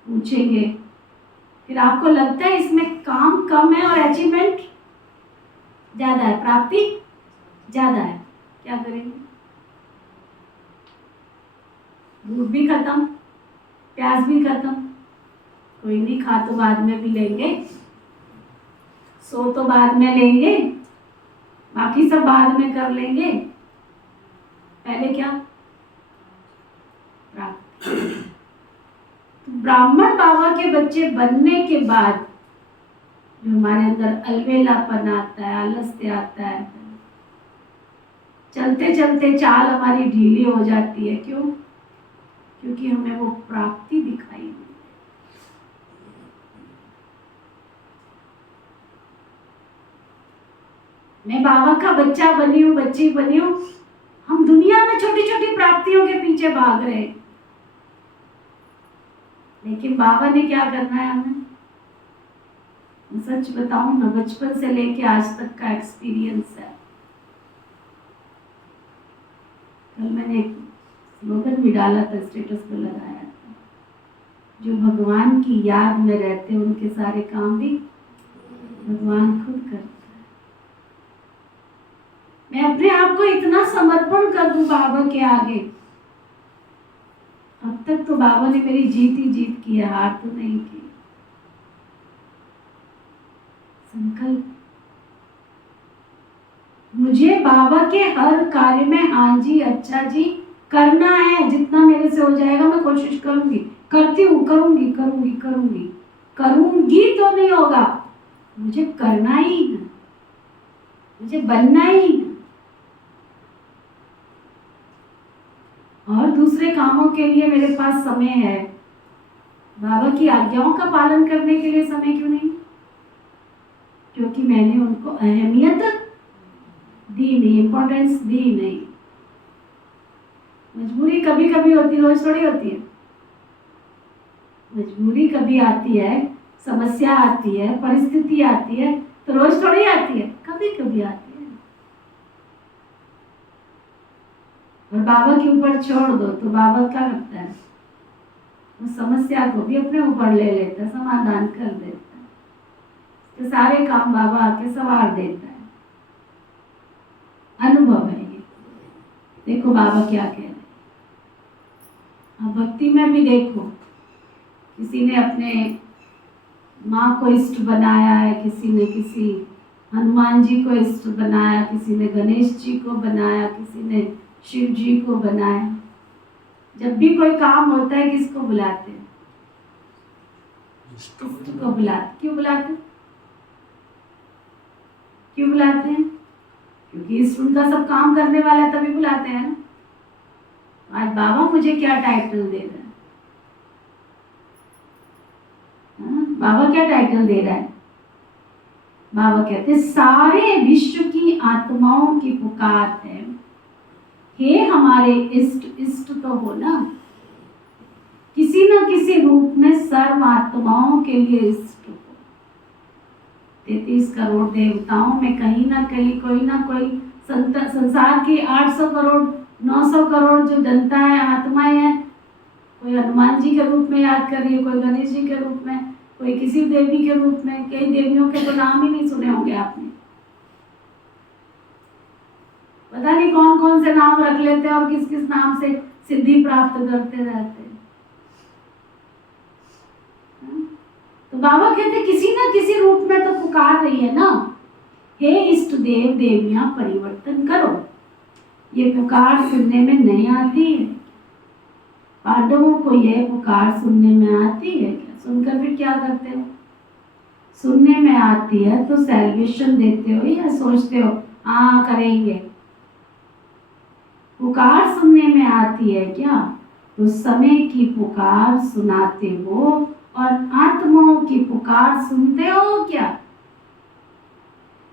पूछेंगे, फिर आपको लगता है इसमें काम कम है और अचीवमेंट ज्यादा है, प्राप्ति ज्यादा है, क्या करेंगे? भूख भी खत्म, प्यास भी खत्म, कोई नहीं, खा तो बाद में भी लेंगे, सो तो बाद में लेंगे, बाकी सब बाद में कर लेंगे, पहले क्या? प्राप्ति। ब्राह्मण बाबा के बच्चे बनने के बाद जो हमारे अंदर अलबेलापन आता है, आलस्य आता है, चलते चलते चाल हमारी ढीली हो जाती है। क्यों? क्योंकि हमें वो प्राप्ति दिखाई नहीं। मैं बाबा का बच्चा बनी हूँ, बच्ची बनी हूँ, हम दुनिया में छोटी छोटी प्राप्तियों के पीछे भाग रहे हैं, लेकिन बाबा ने क्या करना है हमें? मैं सच बताऊं ना, बचपन से लेके आज तक का एक्सपीरियंस है। कल मैंने एक स्लोगन भी डाला था, स्टेटस पे लगाया था, जो भगवान की याद में रहते हैं उनके सारे काम भी भगवान खुद करते हैं। मैं अपने आप को इतना समर्पण कर दूं बाबा के आगे, अब तक तो बाबा ने मेरी जीत ही जीत की है, हार तो नहीं की। संकल्प, मुझे बाबा के हर कार्य में हाँ जी, अच्छा जी करना है, जितना मेरे से हो जाएगा मैं कोशिश करूंगी, करती हूँ, करूंगी करूंगी करूंगी करूंगी तो नहीं होगा, मुझे करना ही है, मुझे बनना ही है। और दूसरे कामों के लिए मेरे पास समय है, बाबा की आज्ञाओं का पालन करने के लिए समय क्यों नहीं? क्योंकि मैंने उनको अहमियत दी नहीं, इंपॉर्टेंस दी नहीं। मजबूरी कभी कभी होती, रोज थोड़ी होती है। मजबूरी कभी आती है, समस्या आती है, परिस्थिति आती है, तो रोज थोड़ी आती है, कभी कभी आती है। और बाबा के ऊपर छोड़ दो तो बाबा क्या करता है? वो समस्या को भी अपने ऊपर ले लेता है, समाधान कर देता है, तो सारे काम बाबा आके सवार देता है। अनुभव है ये। देखो बाबा क्या कह रहे हैं। अब भक्ति में भी देखो, किसी ने अपने माँ को इष्ट बनाया है, किसी ने किसी हनुमान जी को इष्ट बनाया, किसी ने गणेश जी को बनाया, किसी ने शिव जी को बनाया। जब भी कोई काम होता है किसको बुलाते हैं? इष्ट को बुलाते। क्यों बुलाते? क्यों बुलाते हैं? क्योंकि इष्ट उनका सब काम करने वाला है, तभी बुलाते हैं ना। आज बाबा मुझे क्या टाइटल दे रहा है? बाबा क्या टाइटल दे रहा है? बाबा कहते हैं सारे विश्व की आत्माओं की पुकार है, हे हमारे इष्ट। इष्ट तो हो ना, किसी न किसी रूप में सर्व आत्माओं के लिए इष्ट हो। 33 करोड़ देवताओं में कहीं ना कहीं कोई ना कोई संसार की 800 करोड़ 900 करोड़ जो जनता है, आत्माएं हैं, कोई हनुमान जी के रूप में याद कर रही है, कोई गणेश जी के रूप में, कोई किसी देवी के रूप में। कई देवियों के तो नाम ही नहीं सुने होंगे आपने, पता नहीं कौन कौन से नाम रख लेते हैं और किस किस नाम से सिद्धि प्राप्त करते रहते हैं। तो बाबा कहते किसी ना किसी रूप में तो पुकार रही है ना, हे इष्ट देव देवियां परिवर्तन करो। ये पुकार सुनने में नहीं आती है? पांडवों को यह पुकार सुनने में आती है क्या? सुनकर फिर क्या करते हो? सुनने में आती है तो सैल्वेशन देते हो या सोचते हो हाँ करेंगे? पुकार सुनने में आती है क्या? तो समय की पुकार सुनाते हो और आत्माओं की पुकार सुनते हो क्या?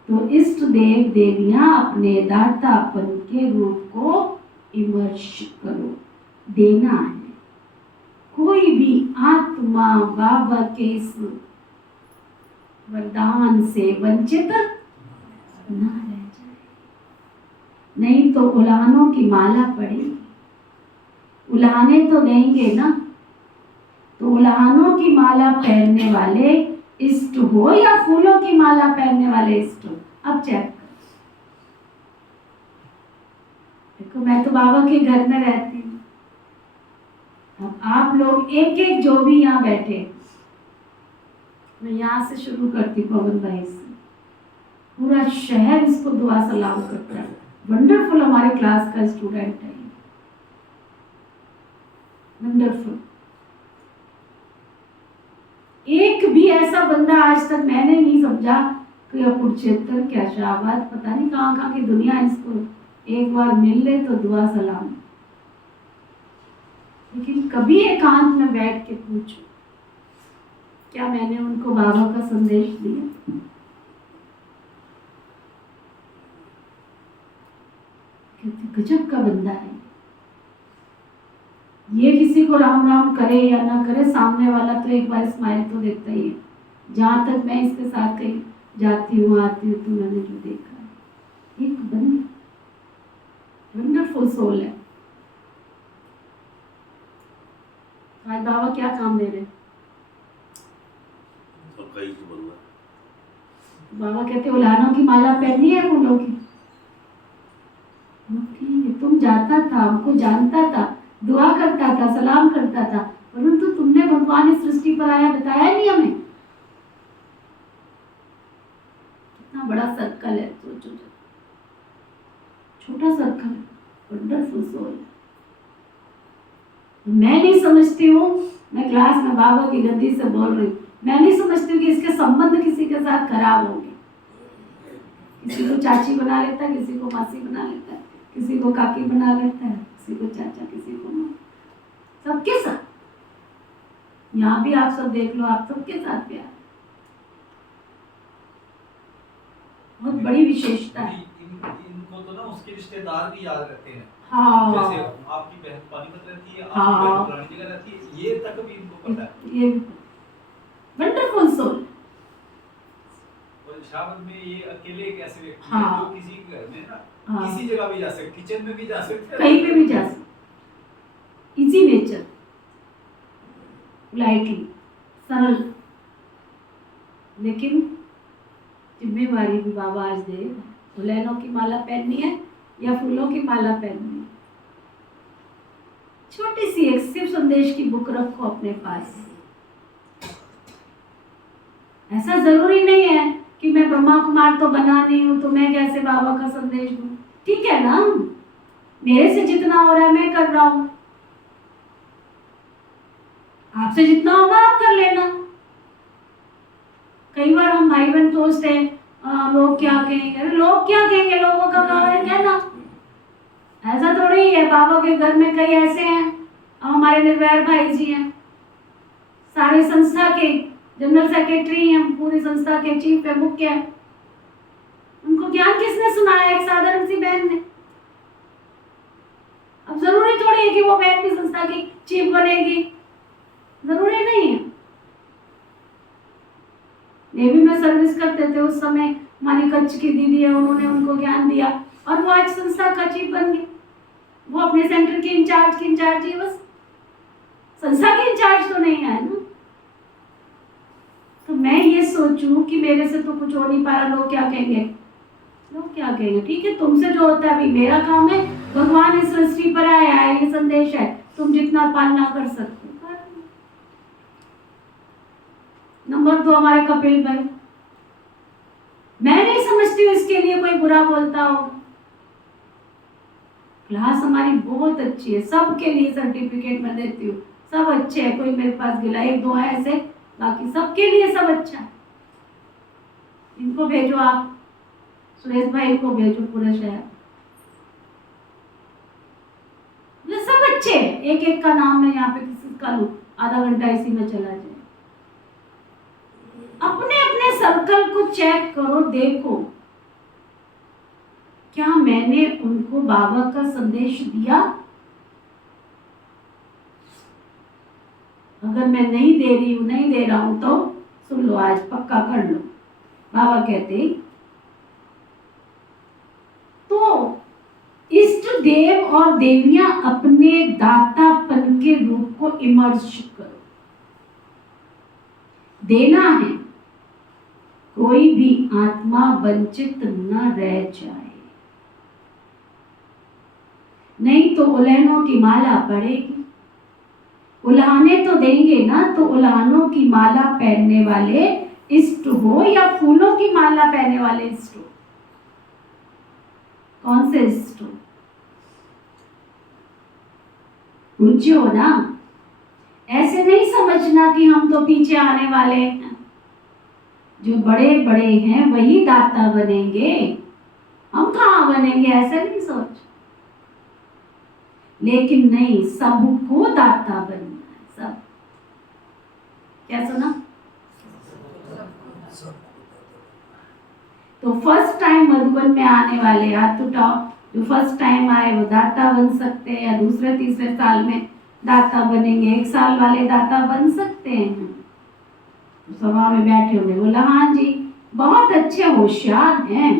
तो इष्ट देव देवियां अपने दातापन के रूप को इमर्श करो, देना है। कोई भी आत्मा बाबा के इस वरदान से वंचित ना रह जाए, नहीं तो उल्हानों की माला पड़ेगी। उल्हाने तो देंगे ना, तो उल्हानों की माला पहनने वाले इष्ट हो या फूलों की माला पहनने वाले इष्ट हो? अब चेक करो। देखो मैं तो बाबा के घर में रहती हूँ, अब आप लोग एक एक जो भी यहाँ बैठे, मैं यहाँ से शुरू करती पवन भाई से, पूरा शहर इसको दुआ सलाम करता है। वंडरफुल हमारे क्लास का स्टूडेंट है, वंडरफुल। एक भी ऐसा बंदा आज तक मैंने नहीं समझा कि कुरुक्षेत्र क्या शाहबाद, पता नहीं कहाँ कहाँ की दुनिया इसको एक बार मिल ले तो दुआ सलाम। लेकिन कभी एकांत में बैठ के पूछो क्या मैंने उनको बाबा का संदेश दिया? गजब का बंदा है ये। किसी को राम राम करे या ना करे, सामने वाला तो एक बार स्माइल तो देता ही है। जहां तक मैं इसके साथ कहीं जाती हूँ आती हूँ तो मैंने जो देखा है, एक बंदा वंडरफुल सोल है। आज बाबा क्या काम दे रहे हैं? बाबा कहते उल्हानों की माला पहनी है फूलों की। तुम जाता था, हमको जानता था, दुआ करता था, सलाम करता था, परंतु तुमने भगवान इस सृष्टि पर आया बताया नहीं हमें। कितना बड़ा सर्कल है, सोचो। छोटा सर्कल है, वंडरफुल सोल। मैं नहीं समझती हूँ, मैं क्लास में बाबा की गद्दी से बोल रही हूँ, मैं नहीं समझती हूँ कि इसके संबंध किसी के साथ खराब होंगे। किसी को चाची बना लेता है, किसी को मासी बना लेता है, किसी को काकी बना लेता है, किसी को चाचा, किसी को माँ, सबके साथ। यहाँ भी आप सब देख लो, आप सबके साथ प्यार, बहुत बड़ी विशेषता है। इनको तो ना उसके रिश्तेदार भी याद रहते हैं। हाँ, जैसे आपकी बहन पानीपत रहती है, हाँ, आपकी बहन पुरानी जगह रहती है, ये तक भी इनको पता है। ये वंडरफुल सोल। और शाबत में ये अकेले एक ऐसे व्यक्ति हाँ, हैं जो किसी के घर में ना हाँ, किसी जगह भी जा सकते, किचन में भी जा सकते, कहीं पे भी जा सकते। इजी नेचर, लाइटली, सरल, लेकिन जिम्मेवारी भी बाबा आज दे। फुलैनों की माला पहननी है या फूलों की माला पहननी है? छोटी सी एक शिव संदेश की बुक रखो अपने पास। ऐसा जरूरी नहीं है कि मैं ब्रह्मा कुमार तो बना नहीं हूं तो मैं कैसे बाबा का संदेश दूं। ठीक है ना, मेरे से जितना हो रहा है मैं कर रहा हूं, आपसे जितना होगा आप कर लेना। कई बार हम भाई बहन सोचते हैं लोग क्या कहेंगे। अरे लोग क्या कहेंगे, लोगों का काम है कहना। ऐसा थोड़ी है, बाबा के घर में कई ऐसे हैं, हमारे निर्वैर भाई जी हैं, सारे संस्था के जनरल सेक्रेटरी हैं, पूरी संस्था के चीफ है, मुख्य है। उनको ज्ञान किसने सुनाया? एक साधारण सी बहन ने। अब जरूरी थोड़ी है कि वो बहन भी संस्था की चीफ बनेगी, जरूरी नहीं है। नेवी में सर्विस करते थे उस समय, हमारी कच्छ की दीदी है, उन्होंने उनको ज्ञान दिया और वो आज संस्था का चीफ बन गए। वो अपने सेंटर की इंचार्ज ही, बस संस्था की इंचार्ज तो नहीं है ना। तो मैं ये सोचूं कि मेरे से तो कुछ हो नहीं पा रहा, लोग क्या कहेंगे, लोग क्या कहेंगे। ठीक है, तुमसे जो होता है अभी मेरा काम है, भगवान इस सृष्टि पर आया है, ये संदेश है, तुम जितना पालना कर सकते हो। नंबर 2 हमारे कपिल भाई, मैं नहीं समझती हूँ इसके लिए कोई बुरा बोलता हो। क्लास हमारी बहुत अच्छी है, सबके लिए सर्टिफिकेट मैं देती हूँ, सब अच्छे हैं, कोई मेरे पास गिला 1-2 है ऐसे, बाकी सबके लिए सब अच्छा है। इनको भेजो आप, सुरेश भाई को भेजो पूरे शहर, सब अच्छे हैं। एक एक का नाम मैं यहाँ पे किसी का लूं, आधा घंटा इसी में चला जाए। अपने अपने सर्कल को चेक करो, देखो क्या मैंने उनको बाबा का संदेश दिया। अगर मैं नहीं दे रही हूं, नहीं दे रहा हूं तो सुन लो, आज पक्का कर लो। बाबा कहते तो इष्ट देव और देवियां अपने दातापन के रूप को इमर्ज करो। देना है, कोई भी आत्मा वंचित न रह जाए, नहीं तो उलहनों की माला पड़ेगी। उलाहने तो देंगे ना, तो उलाहनों की माला पहनने वाले इष्ट हो या फूलों की माला पहनने वाले इष्ट हो? कौन से इष्ट हो? पूछो ना। ऐसे नहीं समझना कि हम तो पीछे आने वाले हैं, जो बड़े बड़े हैं वही दाता बनेंगे, हम कहाँ बनेंगे, ऐसा नहीं सोच। लेकिन नहीं, सबको दाता बनना है, सब। क्या सुना? तो फर्स्ट टाइम मधुबन में आने वाले हाथ उठाओ, जो फर्स्ट टाइम आए वो दाता बन सकते हैं, या दूसरे तीसरे साल में दाता बनेंगे। 1 साल वाले दाता बन सकते हैं। सभा में बैठे होंगे, बोला हाँ जी बहुत अच्छे होशियार हैं,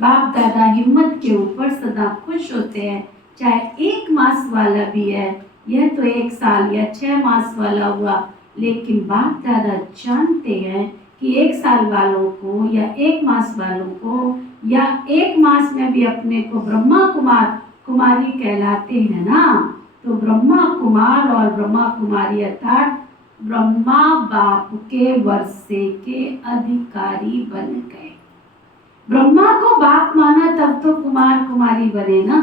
बाप दादा हिम्मत के ऊपर सदा खुश होते हैं, चाहे 1 मास वाला भी है, यह तो 1 साल या 6 मास वाला हुआ, लेकिन बाप दादा जानते हैं कि 1 साल वालों को या 1 मास वालों को या 1 मास में भी अपने को ब्रह्मा कुमार कुमारी कहलाते हैं ना, तो ब्रह्मा कुमार और ब्रह्मा कुमारी अर्थात ब्रह्मा बाप के वर्षे के अधिकारी बन गए। ब्रह्मा को बाप माना तब तो कुमार कुमारी बने ना,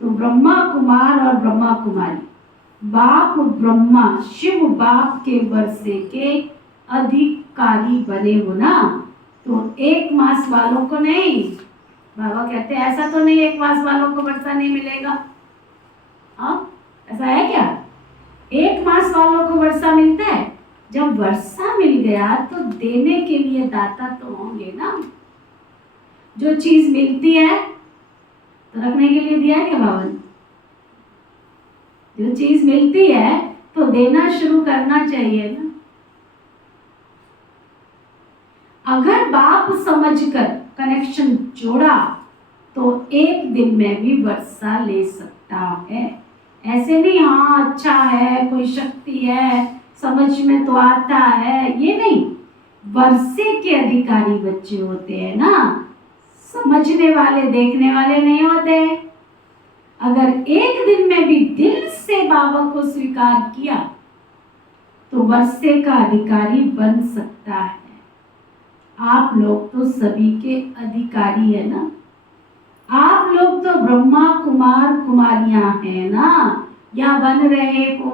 तो ब्रह्मा कुमार और ब्रह्मा कुमारी, बाप ब्रह्मा शिव बाप के वर्षे के अधिकारी बने हो ना, तो 1 मास वालों को नहीं। बाबा कहते हैं ऐसा तो नहीं 1 मास वालों को वर्षा नहीं मिलेगा। हाँ, ऐसा है क्या? 1 मास वालों को वर्षा मिलता है? जब वर्षा मिल गया तो देने के लिए दाता तो होंगे ना। जो चीज मिलती है तो रखने के लिए दिया है क्या बाबा ने? जो चीज मिलती है तो देना शुरू करना चाहिए ना। अगर बाप समझकर कनेक्शन जोड़ा तो 1 दिन में भी वर्षा ले सकता है। ऐसे नहीं हाँ अच्छा है, कोई शक्ति है, समझ में तो आता है, ये नहीं। वर्षे के अधिकारी बच्चे होते हैं ना, समझने वाले देखने वाले नहीं होते। अगर 1 दिन में भी दिल से बाबा को स्वीकार किया तो वर्षे का अधिकारी बन सकता है। आप लोग तो सभी के अधिकारी है ना। आप लोग तो ब्रह्मा कुमार कुमारियां हैं ना, या बन रहे हो,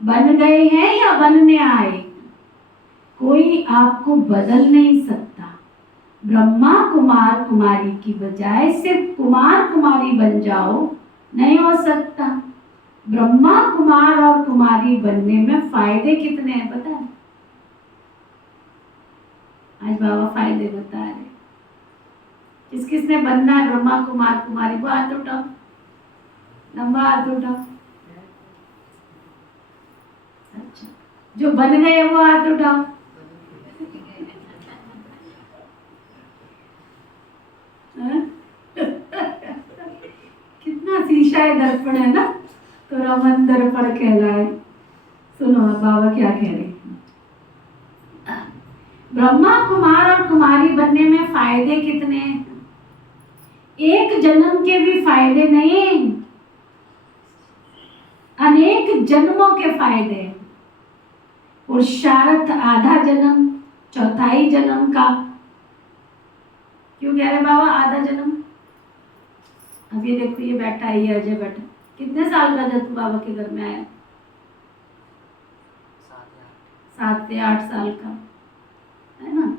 बन गए हैं या बनने आए। कोई आपको बदल नहीं सकता। ब्रह्मा कुमार कुमारी की बजाय सिर्फ कुमार कुमारी बन जाओ, नहीं हो सकता। ब्रह्मा कुमार और कुमारी बनने में फायदे कितने हैं पता है? आज बाबा फायदे बता रहे। किस किसने बनना है ब्रह्मा कुमार कुमारी? वो हाथ उठाओ, लंबा हाथ उठाओ। अच्छा, जो बन गए वो हाथ उठाओ। कितना शीशा है दर्पण है ना, तो रमन दर्पण कहलाए। सुनो बाबा क्या कह रहे हैं। ब्रह्मा कुमार और कुमारी बनने में फायदे कितने हैं? 1 जन्म के भी फायदे नहीं, अनेक जन्मों के फायदे। पुरुषार्थ आधा जन्म, चौथाई जन्म का। क्यों कह रहे बाबा आधा जन्म? अब ये देखो, ये बैठा है, ये अजय बैठा। कितने साल का जब तू बाबा के घर में आया? 7 से 8 साल का है ना।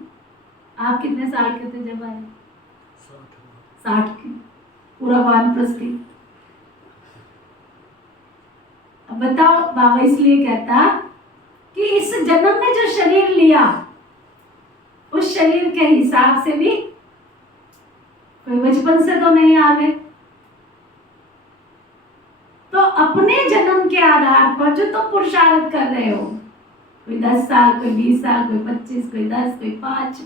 आप कितने साल के थे जब आए? 60 के, पूरा वानप्रस्थी। अब बताओ, बाबा इसलिए कहता कि इस जन्म में जो शरीर लिया उस शरीर के हिसाब से भी कोई बचपन से तो नहीं आ गए। तो अपने जन्म के आधार पर जो तुम पुरुषार्थ कर रहे हो, कोई 10 साल, कोई 20 साल, कोई 25, कोई 10, कोई 5,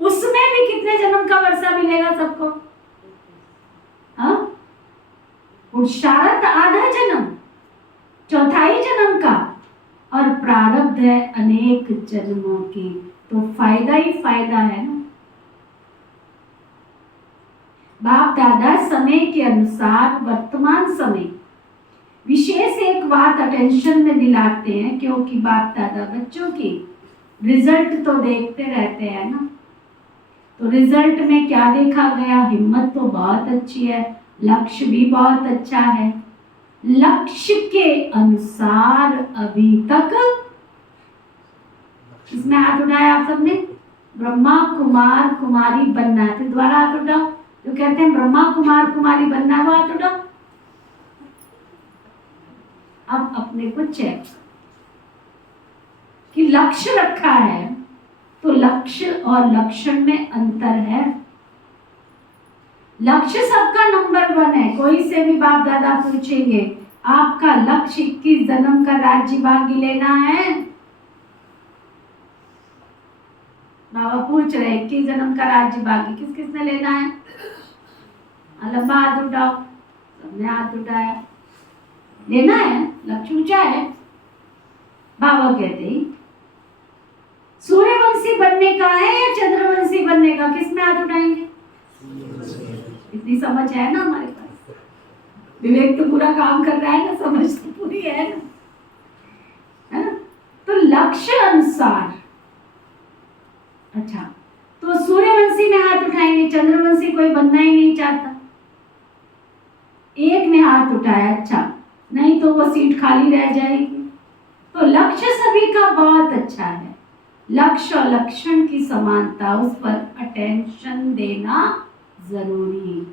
उसमें भी कितने जन्म का वर्षा मिलेगा सबको? हाँ, पुरुषार्थ आधा जन्म, चौथाई जन्म का, और प्रारब्ध है अनेक जन्मों की। तो फायदा ही फायदा है ना। बाप दादा समय के अनुसार वर्तमान समय विशेष एक बात अटेंशन में दिलाते हैं, क्योंकि बाप दादा बच्चों की रिजल्ट तो देखते रहते हैं ना। तो रिजल्ट में क्या देखा गया? हिम्मत तो बहुत अच्छी है, लक्ष्य भी बहुत अच्छा है। लक्ष्य के अनुसार अभी तक इसमें हाथ उठाया आप सबने? ब्रह्मा कुमार कुमारी बनना है। फिर दोबारा हाथ उठाओ जो कहते हैं ब्रह्मा कुमार कुमारी बनना है, वो हाथ उठाओ। अब अपने को चेक कि लक्ष्य रखा है, तो लक्ष्य और लक्षण में अंतर है। लक्ष्य सबका नंबर 1 है। कोई से भी बाप दादा पूछेंगे आपका लक्ष्य 21 जन्म का राज्य भाग्य लेना है? बाबा पूछ रहे 21 जन्म का राज्य भाग्य किस किसने लेना है? लंबा हाथ उठाओ। सबने हाथ उठाया। लेना है, लक्ष्य ऊंचा है। बाबा कहते हैं सूर्यवंशी बनने का है या चंद्रवंशी बनने का? किस में हाथ उठाएंगे? इतनी समझ है ना हमारे पास। विवेक तो पूरा काम कर रहा है ना, समझ तो पूरी है ना, है ना। तो लक्ष्य अनुसार, अच्छा, तो सूर्यवंशी में हाथ उठाएंगे, चंद्रवंशी कोई बनना ही नहीं चाहता। एक ने हाथ उठाया, अच्छा, नहीं तो वो सीट खाली रह जाएगी। तो लक्ष्य सभी का बहुत अच्छा है, लक्ष्य और लक्षण की समानता, उस पर अटेंशन देना जरूरी है।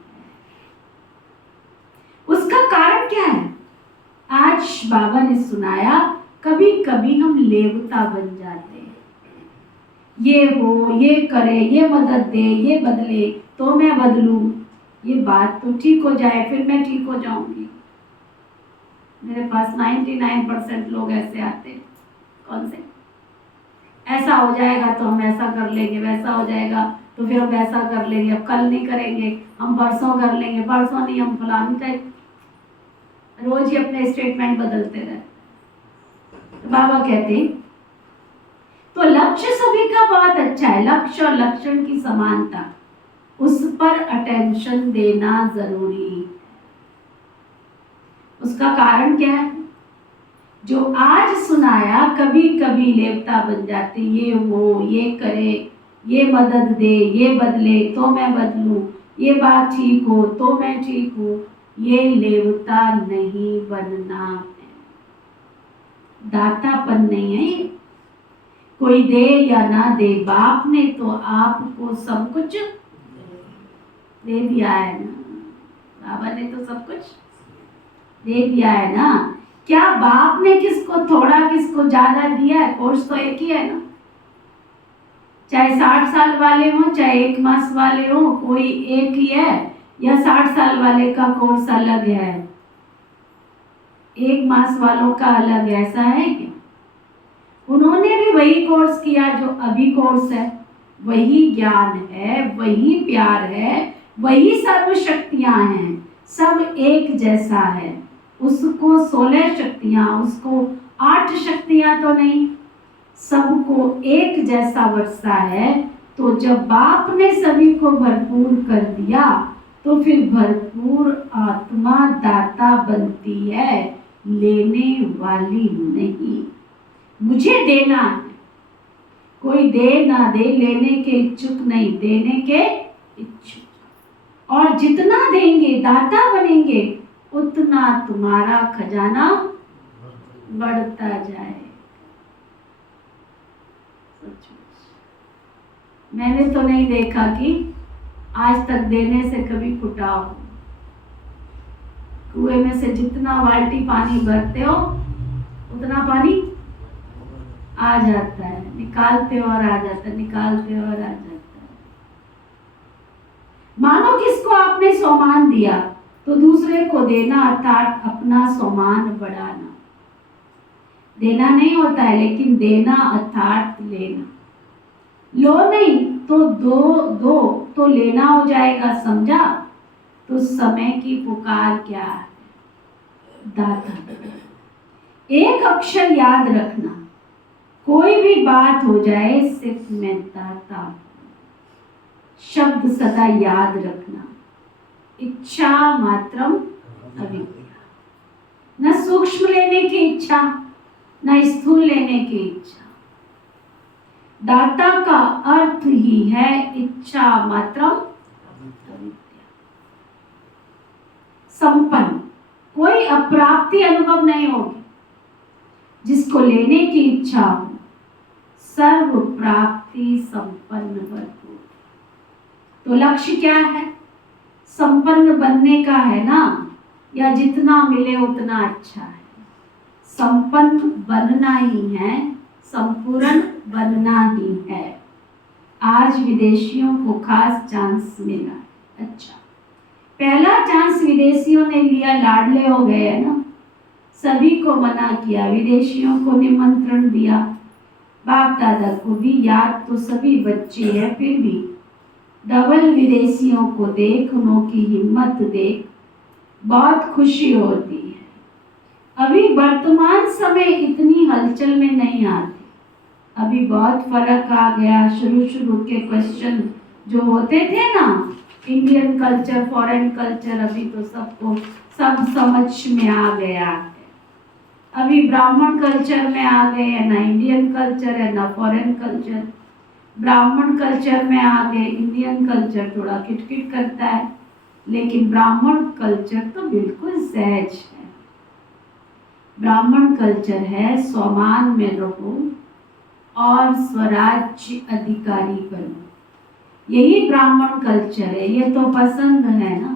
उसका कारण क्या है? आज बाबा ने सुनाया, कभी कभी हम लेवता बन जाते हैं। ये हो, ये करे, ये मदद दे, ये बदले तो मैं बदलूं, ये बात तो ठीक हो जाए फिर मैं ठीक हो जाऊंगी। मेरे पास 99% लोग ऐसे आते हैं। कौन से? ऐसा हो जाएगा तो हम ऐसा कर लेंगे, वैसा हो जाएगा तो फिर हम वैसा कर लेंगे, अब कल नहीं करेंगे, हम परसों कर लेंगे, परसों नहीं हम फलानी टाइप। रोज ही अपने स्टेटमेंट बदलते रहते। तो बाबा कहते हैं तो लक्ष्य सभी का बहुत अच्छा है, लक्ष्य और लक्षण की समानता, उस पर अटेंशन देना जरूरी है। उसका कारण क्या है? जो आज सुनाया, कभी कभी लेवता बन जाते, ये हो, ये करे, ये मदद दे, ये बदले तो मैं बदलूं, ये बात ठीक हो तो मैं ठीक हूं। ये लेवता नहीं बनना है, दातापन नहीं है ये। कोई दे या ना दे, बाप ने तो आपको सब कुछ दे दिया है ना, बाबा ने तो सब कुछ दे दिया है ना। क्या बाप ने किसको थोड़ा किसको ज्यादा दिया है? कोर्स तो एक ही है ना, चाहे 60 साल वाले हो चाहे 1 मास वाले हो, कोई एक ही है, या 60 साल वाले का कोर्स अलग है, 1 मास वालों का अलग है, ऐसा है क्या? उन्होंने भी वही कोर्स किया जो अभी कोर्स है, वही ज्ञान है, वही प्यार है, वही सर्व शक्तियां हैं, सब एक जैसा है। उसको 16 शक्तियां, उसको 8 शक्तियां तो नहीं, सबको एक जैसा वर्षा है। तो जब बाप ने सभी को भरपूर कर दिया तो फिर भरपूर आत्मा दाता बनती है, लेने वाली नहीं। मुझे देना है, कोई दे ना दे, लेने के इच्छुक नहीं, देने के इच्छुक। और जितना देंगे, दाता बनेंगे, उतना तुम्हारा खजाना बढ़ता जाए। मैंने तो नहीं देखा कि आज तक देने से कभी कुटा हो। कुएं में से जितना बाल्टी पानी भरते हो उतना पानी आ जाता है, निकालते हो और आ जाता है, निकालते हो और आ जाता है। मानो किसको आपने सम्मान दिया तो दूसरे को देना, अर्थात अपना सम्मान बढ़ाना। देना नहीं होता है, लेकिन देना अर्थात लेना। लो नहीं तो दो तो लेना हो जाएगा, समझा? तो समय की पुकार क्या है? दाता। एक अक्षर याद रखना, कोई भी बात हो जाए, सिर्फ मैं दाता हूं। शब्द सदा याद रखना, इच्छा मात्रम अविद्या। न सूक्ष्म लेने की इच्छा, न स्थूल लेने की इच्छा। दाता का अर्थ ही है इच्छा मात्रम अविद्या। संपन्न, कोई अप्राप्ति अनुभव नहीं होगी। जिसको लेने की इच्छा हो, सर्व प्राप्ति संपन्न भरपूर। तो लक्ष्य क्या है? संपन्न बनने का है ना, या जितना मिले उतना अच्छा है। संपन्न बनना ही है, संपूर्ण बनना ही है। आज विदेशियों को खास चांस मिला। अच्छा, पहला चांस विदेशियों ने लिया, लाडले हो गए है ना, सभी को मना किया, विदेशियों को निमंत्रण दिया, बाप दादा को भी याद तो सभी बच्चे हैं, फिर भी डबल विदेशियों को देख, उनकी हिम्मत देख बहुत खुशी होती है। अभी वर्तमान समय इतनी हलचल में नहीं आती, अभी बहुत फर्क आ गया। शुरू के क्वेश्चन जो होते थे ना, इंडियन कल्चर फॉरेन कल्चर, अभी तो सबको सब समझ में आ गया है। अभी ब्राह्मण कल्चर में आ गए हैं, ना इंडियन कल्चर है ना फॉरेन कल्चर। ब्राह्मण कल्चर में आ गए, इंडियन कल्चर थोड़ा किटकिट करता है, लेकिन ब्राह्मण कल्चर तो बिल्कुल सहज है। ब्राह्मण कल्चर है, स्वमान में रहो, और स्वराज्य अधिकारी बनो। यही ब्राह्मण कल्चर है। ये तो पसंद है ना।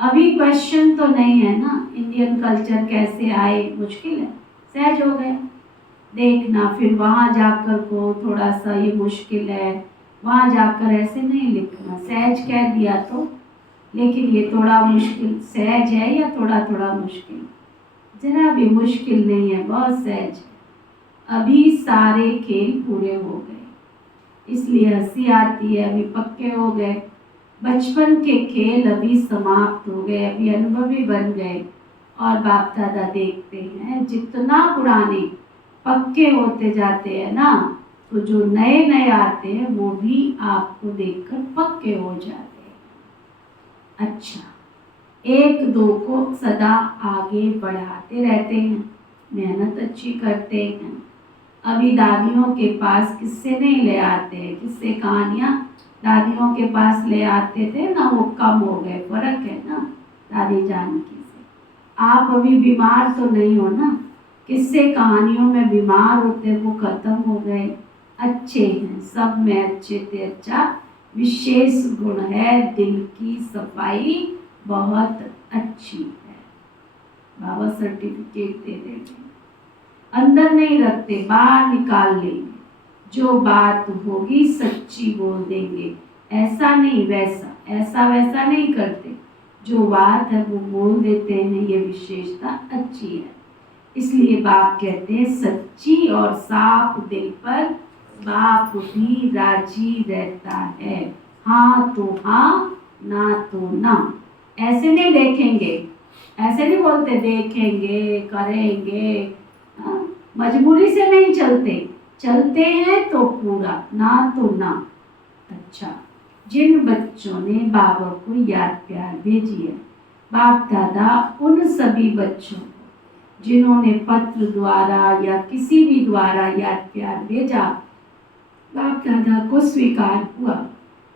अभी क्वेश्चन तो नहीं है ना इंडियन कल्चर कैसे आए, मुश्किल है, सहज हो गए। देखना फिर वहाँ जाकर को थोड़ा सा ये मुश्किल है, वहाँ जाकर ऐसे नहीं लिखना। सहज कह दिया तो, लेकिन ये थोड़ा मुश्किल सहज है या थोड़ा थोड़ा मुश्किल, जरा भी मुश्किल नहीं है, बहुत सहज है। अभी सारे खेल पूरे हो गए, इसलिए हंसी आती है। अभी पक्के हो गए, बचपन के खेल अभी समाप्त हो गए, अभी अनुभवी बन गए। और बाप दादा देखते हैं जितना पुराने पक्के होते जाते हैं ना, तो जो नए नए आते हैं वो भी आपको देखकर पक्के हो जाते हैं। अच्छा, एक दो को सदा आगे बढ़ाते रहते हैं, मेहनत अच्छी करते हैं। अभी दादियों के पास किस्से नहीं ले आते हैं, किस्से कहानियाँ दादियों के पास ले आते थे ना, वो कम हो गए। फर्क है ना दादी जान की से। आप अभी बीमार तो नहीं हो ना, किस्से कहानियों में बीमार होते वो खत्म हो गए। अच्छे हैं, सब में अच्छे थे। अच्छा, विशेष गुण है दिल की सफाई बहुत अच्छी है। बाबा सर्टिफिकेट दे देते, अंदर नहीं रखते, बाहर निकाल लेंगे। जो बात होगी सच्ची बोल देंगे, ऐसा नहीं वैसा, ऐसा वैसा नहीं करते। जो बात है वो बोल देते हैं, ये विशेषता अच्छी है। इसलिए बाप कहते हैं सच्ची और साफ दिल पर बाप भी राजी रहता है। हाँ तो हाँ, ना तो ना। ऐसे नहीं देखेंगे, ऐसे नहीं बोलते देखेंगे करेंगे, हाँ? मजबूरी से नहीं चलते, चलते हैं तो पूरा, ना तो ना। अच्छा, जिन बच्चों ने बाबा को याद प्यार भेजी है, बाप दादा उन सभी बच्चों को जिन्होंने पत्र द्वारा या किसी भी द्वारा याद प्यार भेजा, बाप दादा को स्वीकार हुआ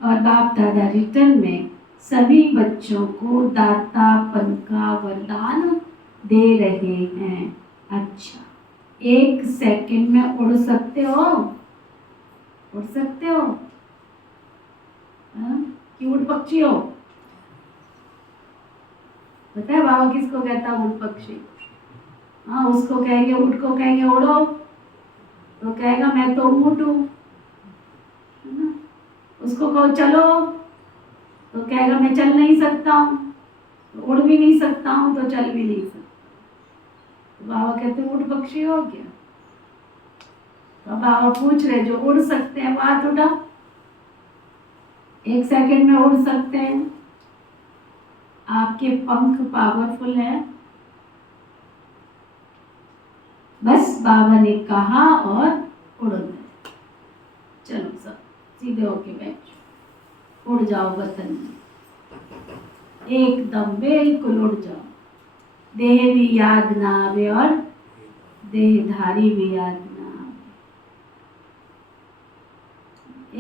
और बाप दादा रिटर्न में सभी बच्चों को दातापन का वरदान दे रहे हैं। अच्छा, 1 सेकंड में उड़ सकते हो, उड़ सकते हो, कि उड़ पक्षी हो? पता है बाबा किसको कहता है उड़ पक्षी? हाँ, उसको कहेंगे, ऊँट को कहेंगे उड़ो, तो कहेगा मैं तो ऊँट हूँ, है ना। उसको कहो चलो, तो कहेगा मैं चल नहीं सकता हूँ, तो उड़ भी नहीं सकता हूँ, तो चल भी नहीं सकता। तो बाबा कहते ऊँट पक्षी हो क्या? तो बाबा पूछ रहे जो उड़ सकते हैं वो हाथ उठाओ। 1 सेकंड में उड़ सकते हैं, आपके पंख पावरफुल है। बस बाबा ने कहा और उड़ गए। चलो सब सीधे होके बैठो, उड़ जाओ वतन में, एकदम बिल्कुल उड़ जाओ। देह भी याद ना आवे और देहधारी भी याद ना आवे,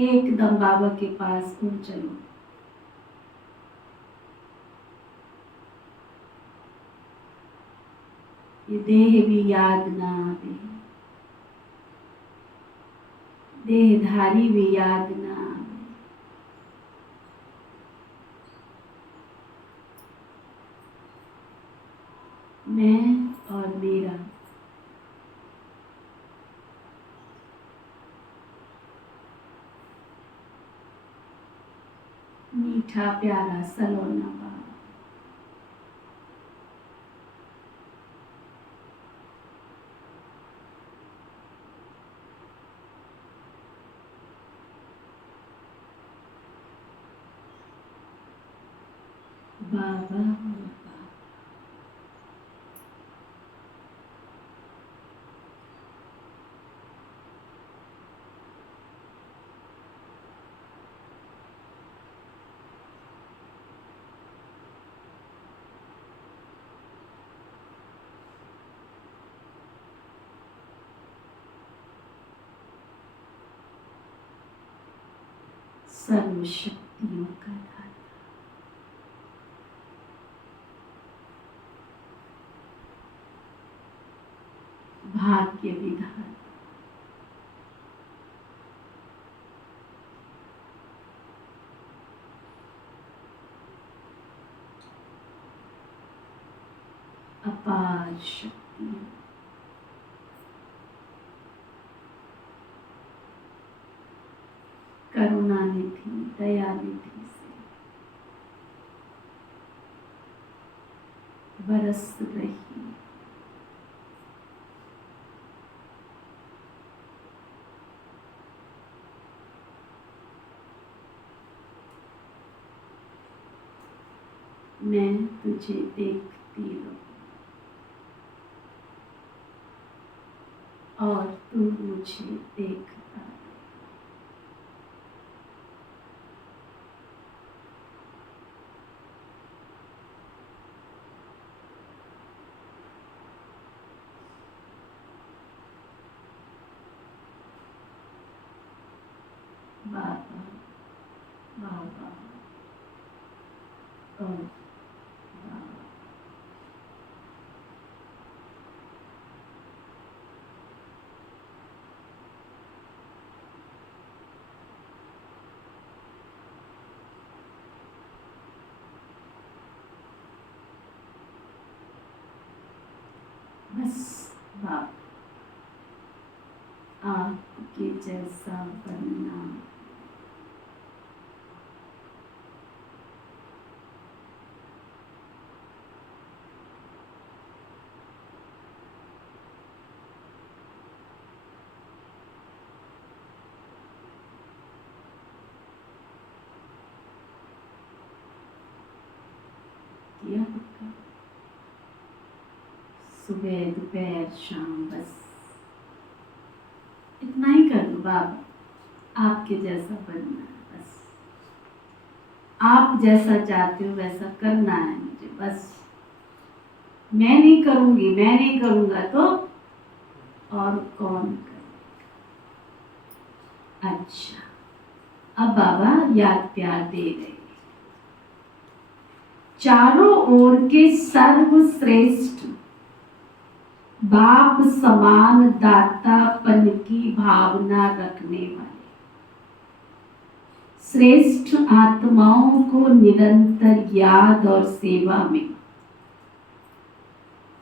एकदम बाबा के पास उड़ चलो। ये देह भी याद ना आवे, देहधारी भी याद ना आवे। मैं और मेरा, मीठा प्यारा सलोना बाबा। बाबा सर्वशक्तियों का दाता, भाग्य विधाता, अपार शक्ति, करुणा निधि, दया निधि से बरस रही। मैं तुझे देखती रहूं और तू मुझे देखता रहे। बाबा बाबा और बाबा। बस बाप आपके जैसा बनना। किया पक्का? सुबह दोपहर शाम बस इतना ही कर लो बाबा, आपके जैसा बनना है बस। आप जैसा चाहते हो वैसा करना है मुझे बस। मैं नहीं करूँगी, मैं नहीं करूँगा तो और कौन करेगा? अच्छा, अब बाबा याद प्यार दे रहे। चारों ओर के सर्वश्रेष्ठ बाप समान दातापन की भावना रखने वाले श्रेष्ठ आत्माओं को निरंतर याद और सेवा में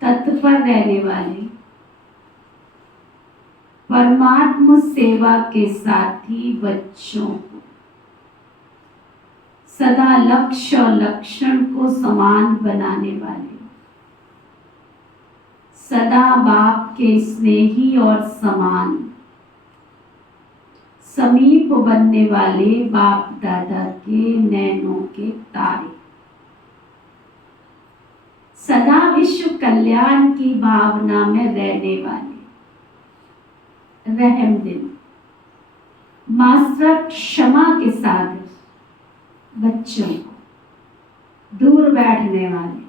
तत्पर रहने वाले परमात्म सेवा के साथी बच्चों को सदा लक्ष्य और लक्षण को समान बनाने वाले सदा बाप के स्नेही और समान समीप बनने वाले बाप दादा के नैनों के तारे, सदा विश्व कल्याण की भावना में रहने वाले रहमदिल मास्टर क्षमा के सागर बच्चों को दूर बैठने वाले,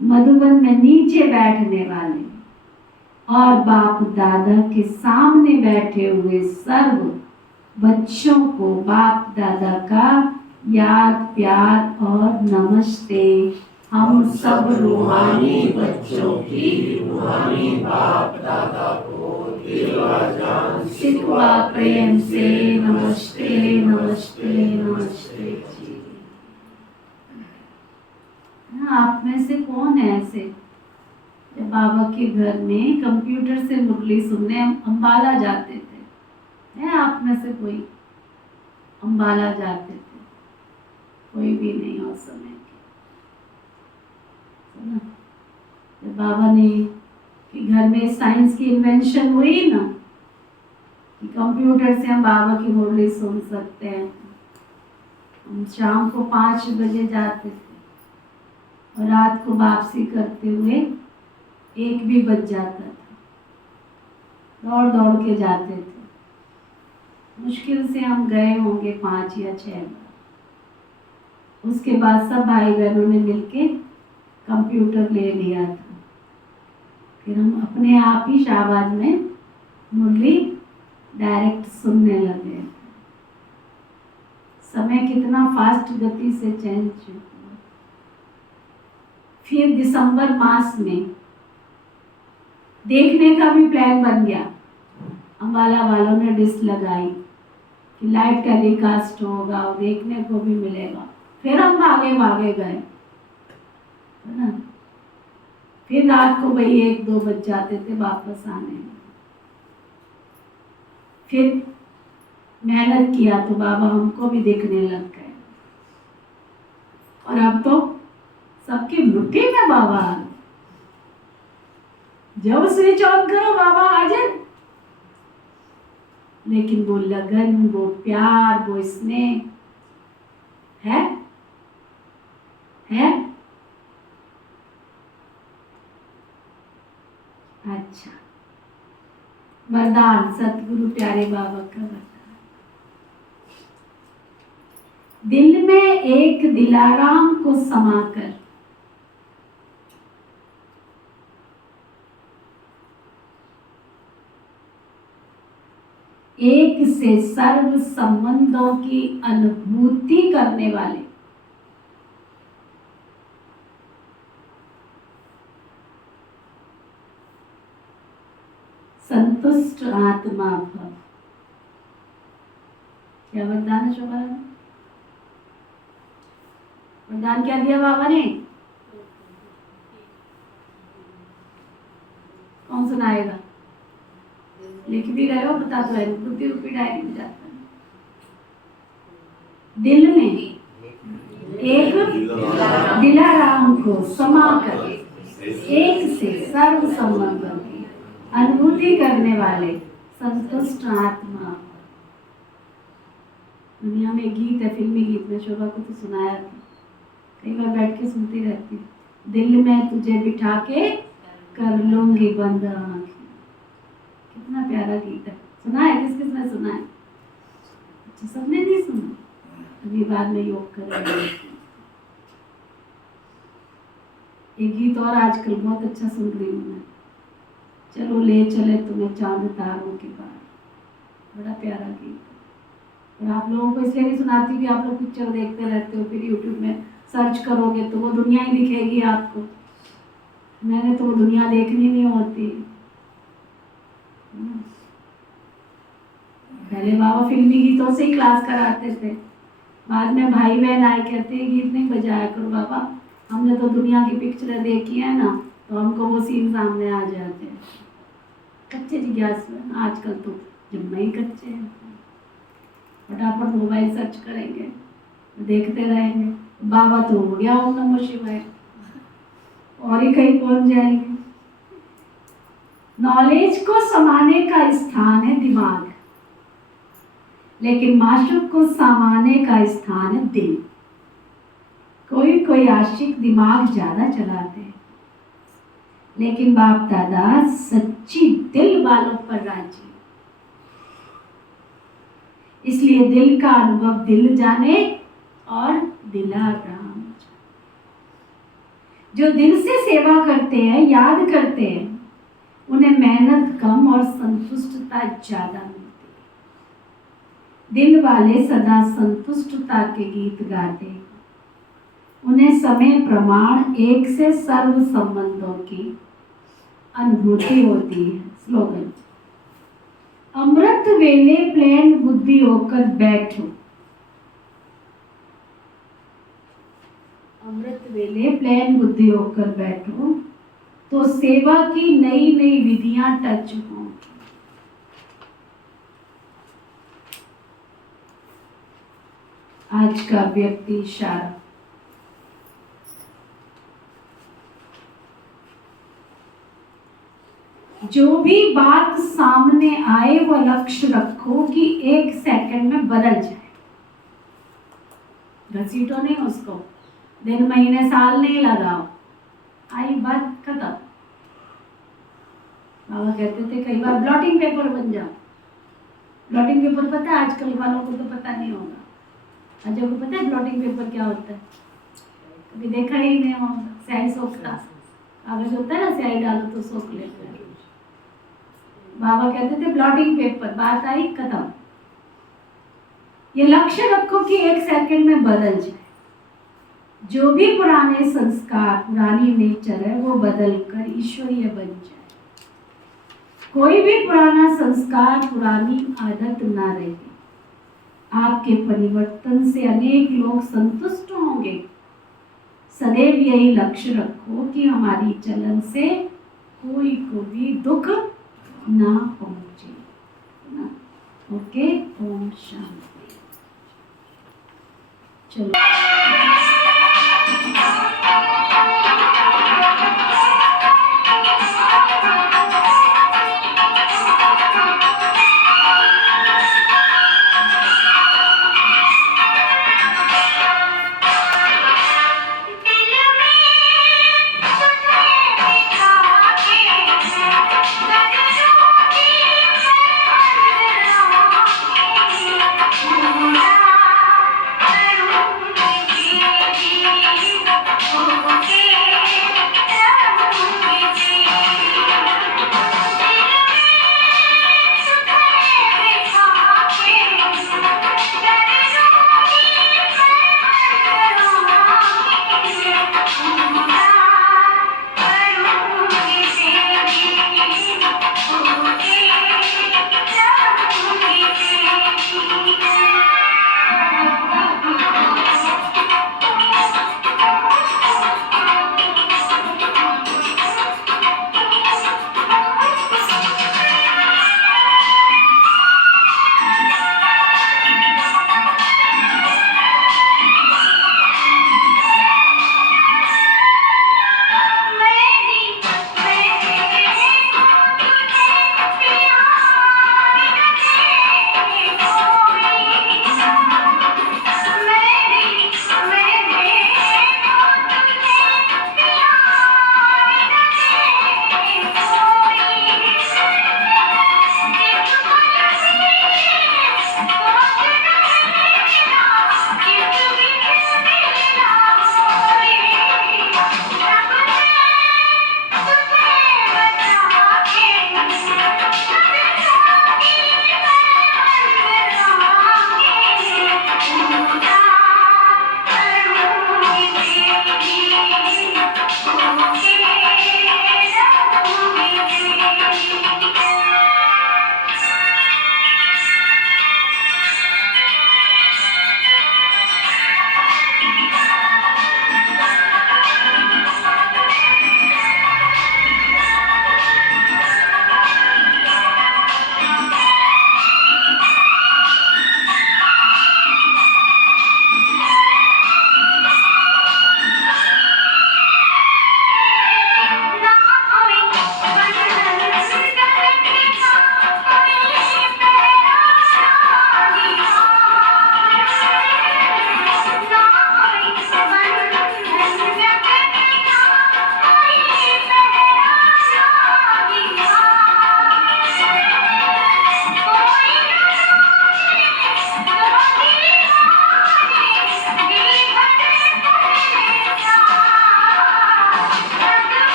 मधुबन में नीचे बैठने वाले और बाप दादा के सामने बैठे हुए सर्व बच्चों को बाप दादा का याद प्यार और नमस्ते। हम सब रूहानी बच्चों की रूहानी बाप दादा को दिल और जान सिखवा प्रेम से नमस्ते नमस्ते नमस्ते जी। आप में से कौन है ऐसे जब बाबा के घर में कंप्यूटर से मुरली सुनने अम्बाला जाते थे? है आप में से कोई अम्बाला जाते थे? कोई भी नहीं उस समय के। जब बाबा ने कि घर में साइंस की इन्वेंशन हुई ना कि कंप्यूटर से हम बाबा की मुरली सुन सकते हैं, हम शाम को 5 बजे जाते थे और रात को वापसी करते हुए 1 भी बज जाता था। दौड़ दौड़ के जाते थे। मुश्किल से हम गए होंगे 5 या 6 बार। उसके बाद सब भाई बहनों ने मिलके कंप्यूटर ले लिया था। फिर हम अपने आप ही शाहबाद में मुरली डायरेक्ट सुनने लगे। समय कितना फास्ट गति से चेंज हुआ। फिर दिसंबर मास में देखने का भी प्लान बन गया। अम्बाला वालों ने डिश लगाई कि लाइव टेलीकास्ट होगा और देखने को भी मिलेगा। फिर हम भागे भागे गए, है ना। फिर रात को वही 1-2 बज जाते थे वापस आने में। फिर मेहनत किया तो बाबा हमको भी दिखने लग गए, और अब तो सबकी मुट्ठी में बाबा आ गए। जब स्विच ऑन करो बाबा आ जाए। लेकिन वो लगन, वो प्यार, वो स्नेह है। अच्छा, वरदान सतगुरु प्यारे बाबा का वरदान। दिल में एक दिलाराम को समाकर एक से सर्व संबंधों की अनुभूति करने वाले संतुष्ट आत्मा भव। क्या वरदान है शोभा? वरदान क्या दिया बाबा ने? कौन सुनाएगा? लिख भी गए हो, बता दो, बुद्धि रूपी डायरी में जाता है। दिल में एक दिलाराम को समाकर एक से सर्व संबंधों की अनुभूति करने वाले संतुष्ट आत्मा। दुनिया में गीत है, फिल्मी गीत में शोभा को तो सुनाया था, कई बार बैठ के सुनती रहती। दिल में तुझे बिठा के कर लूंगी बंद आँखें। कितना प्यारा गीत है। सुना है? किस किसने सुना है? अच्छा, सबने नहीं सुना। अभी बाद में योग करेंगे। एक गीत और आजकल बहुत अच्छा सुन रही हूँ मैं, चलो ले चले तुम्हें चांद तारों के पार। बड़ा प्यारा गीत है। और आप लोगों को इसलिए नहीं सुनाती कि आप लोग पिक्चर देखते रहते हो, फिर यूट्यूब में सर्च करोगे तो वो दुनिया ही दिखेगी आपको। मैंने तो वो दुनिया देखनी नहीं होती। पहले बाबा फिल्मी गीतों से ही क्लास कराते थे, बाद में भाई बहन आए, कहते हैं गीत नहीं बजाया करो बाबा, हमने तो दुनिया की पिक्चरें देखी है ना, तो हमको वो सीन सामने आ जाते हैं। कच्चे जिज्ञासु हैं आजकल तो, जब नहीं कच्चे हैं। फटाफट मोबाइल सर्च करेंगे, देखते रहेंगे। बाबा तो हो गया ओम नमः शिवाय, और ही कहीं पहुंच जाएंगे। नॉलेज को समाने का स्थान है दिमाग, लेकिन माशूक को समाने का स्थान है दिल। कोई आशिक दिमाग ज्यादा चलाते हैं, लेकिन बाप दादा सच्ची दिल वालों पर राजी। इसलिए दिल का अनुभव दिल जाने और दिलाराम। जो दिल से सेवा करते हैं, याद करते हैं, उन्हें मेहनत कम और संतुष्टता ज्यादा मिलती है। दिल वाले सदा संतुष्टता के गीत गाते हैं। उन्हें समय प्रमाण एक से सर्व संबंधों की अनुभूति होती है। स्लोगन, अमृत वेले प्लेन बुद्धि होकर बैठो। अमृत वेले प्लेन बुद्धि होकर बैठो तो सेवा की नई नई विधियां टच होंगी। आज का व्यक्ति इशारा, जो भी बात सामने आए वो लक्ष्य रखो कि 1 सेकंड में बदल जाए। घसीटो नहीं उसको, दिन महीने साल नहीं लगाओ, आई बात खत्म। बाबा कहते थे कई बार ब्लॉटिंग पेपर बन जाओ। ब्लॉटिंग पेपर पता है आजकल वालों को तो पता नहीं होगा। अजय को पता है ब्लॉटिंग पेपर क्या होता है? कभी देखा ही नहीं होगा। स्याही सोखता, कागज होता है ना, स्याही डालो तो सोख लेते हैं। बाबा कहते थे ब्लॉटिंग पेपर, बात आई खत्म। ये लक्ष्य रखो कि 1 सेकंड में बदल जाए। जो भी पुराने संस्कार, पुरानी नेचर है, वो बदल कर ईश्वरीय बन जाए। कोई भी पुराना संस्कार, पुरानी आदत ना रहे। आपके परिवर्तन से अनेक लोग संतुष्ट होंगे। सदैव यही लक्ष्य रखो कि हमारी चलन से कोई को भी दुख ना पहुंचे, है ना। ओके, ओम शांति। चलो।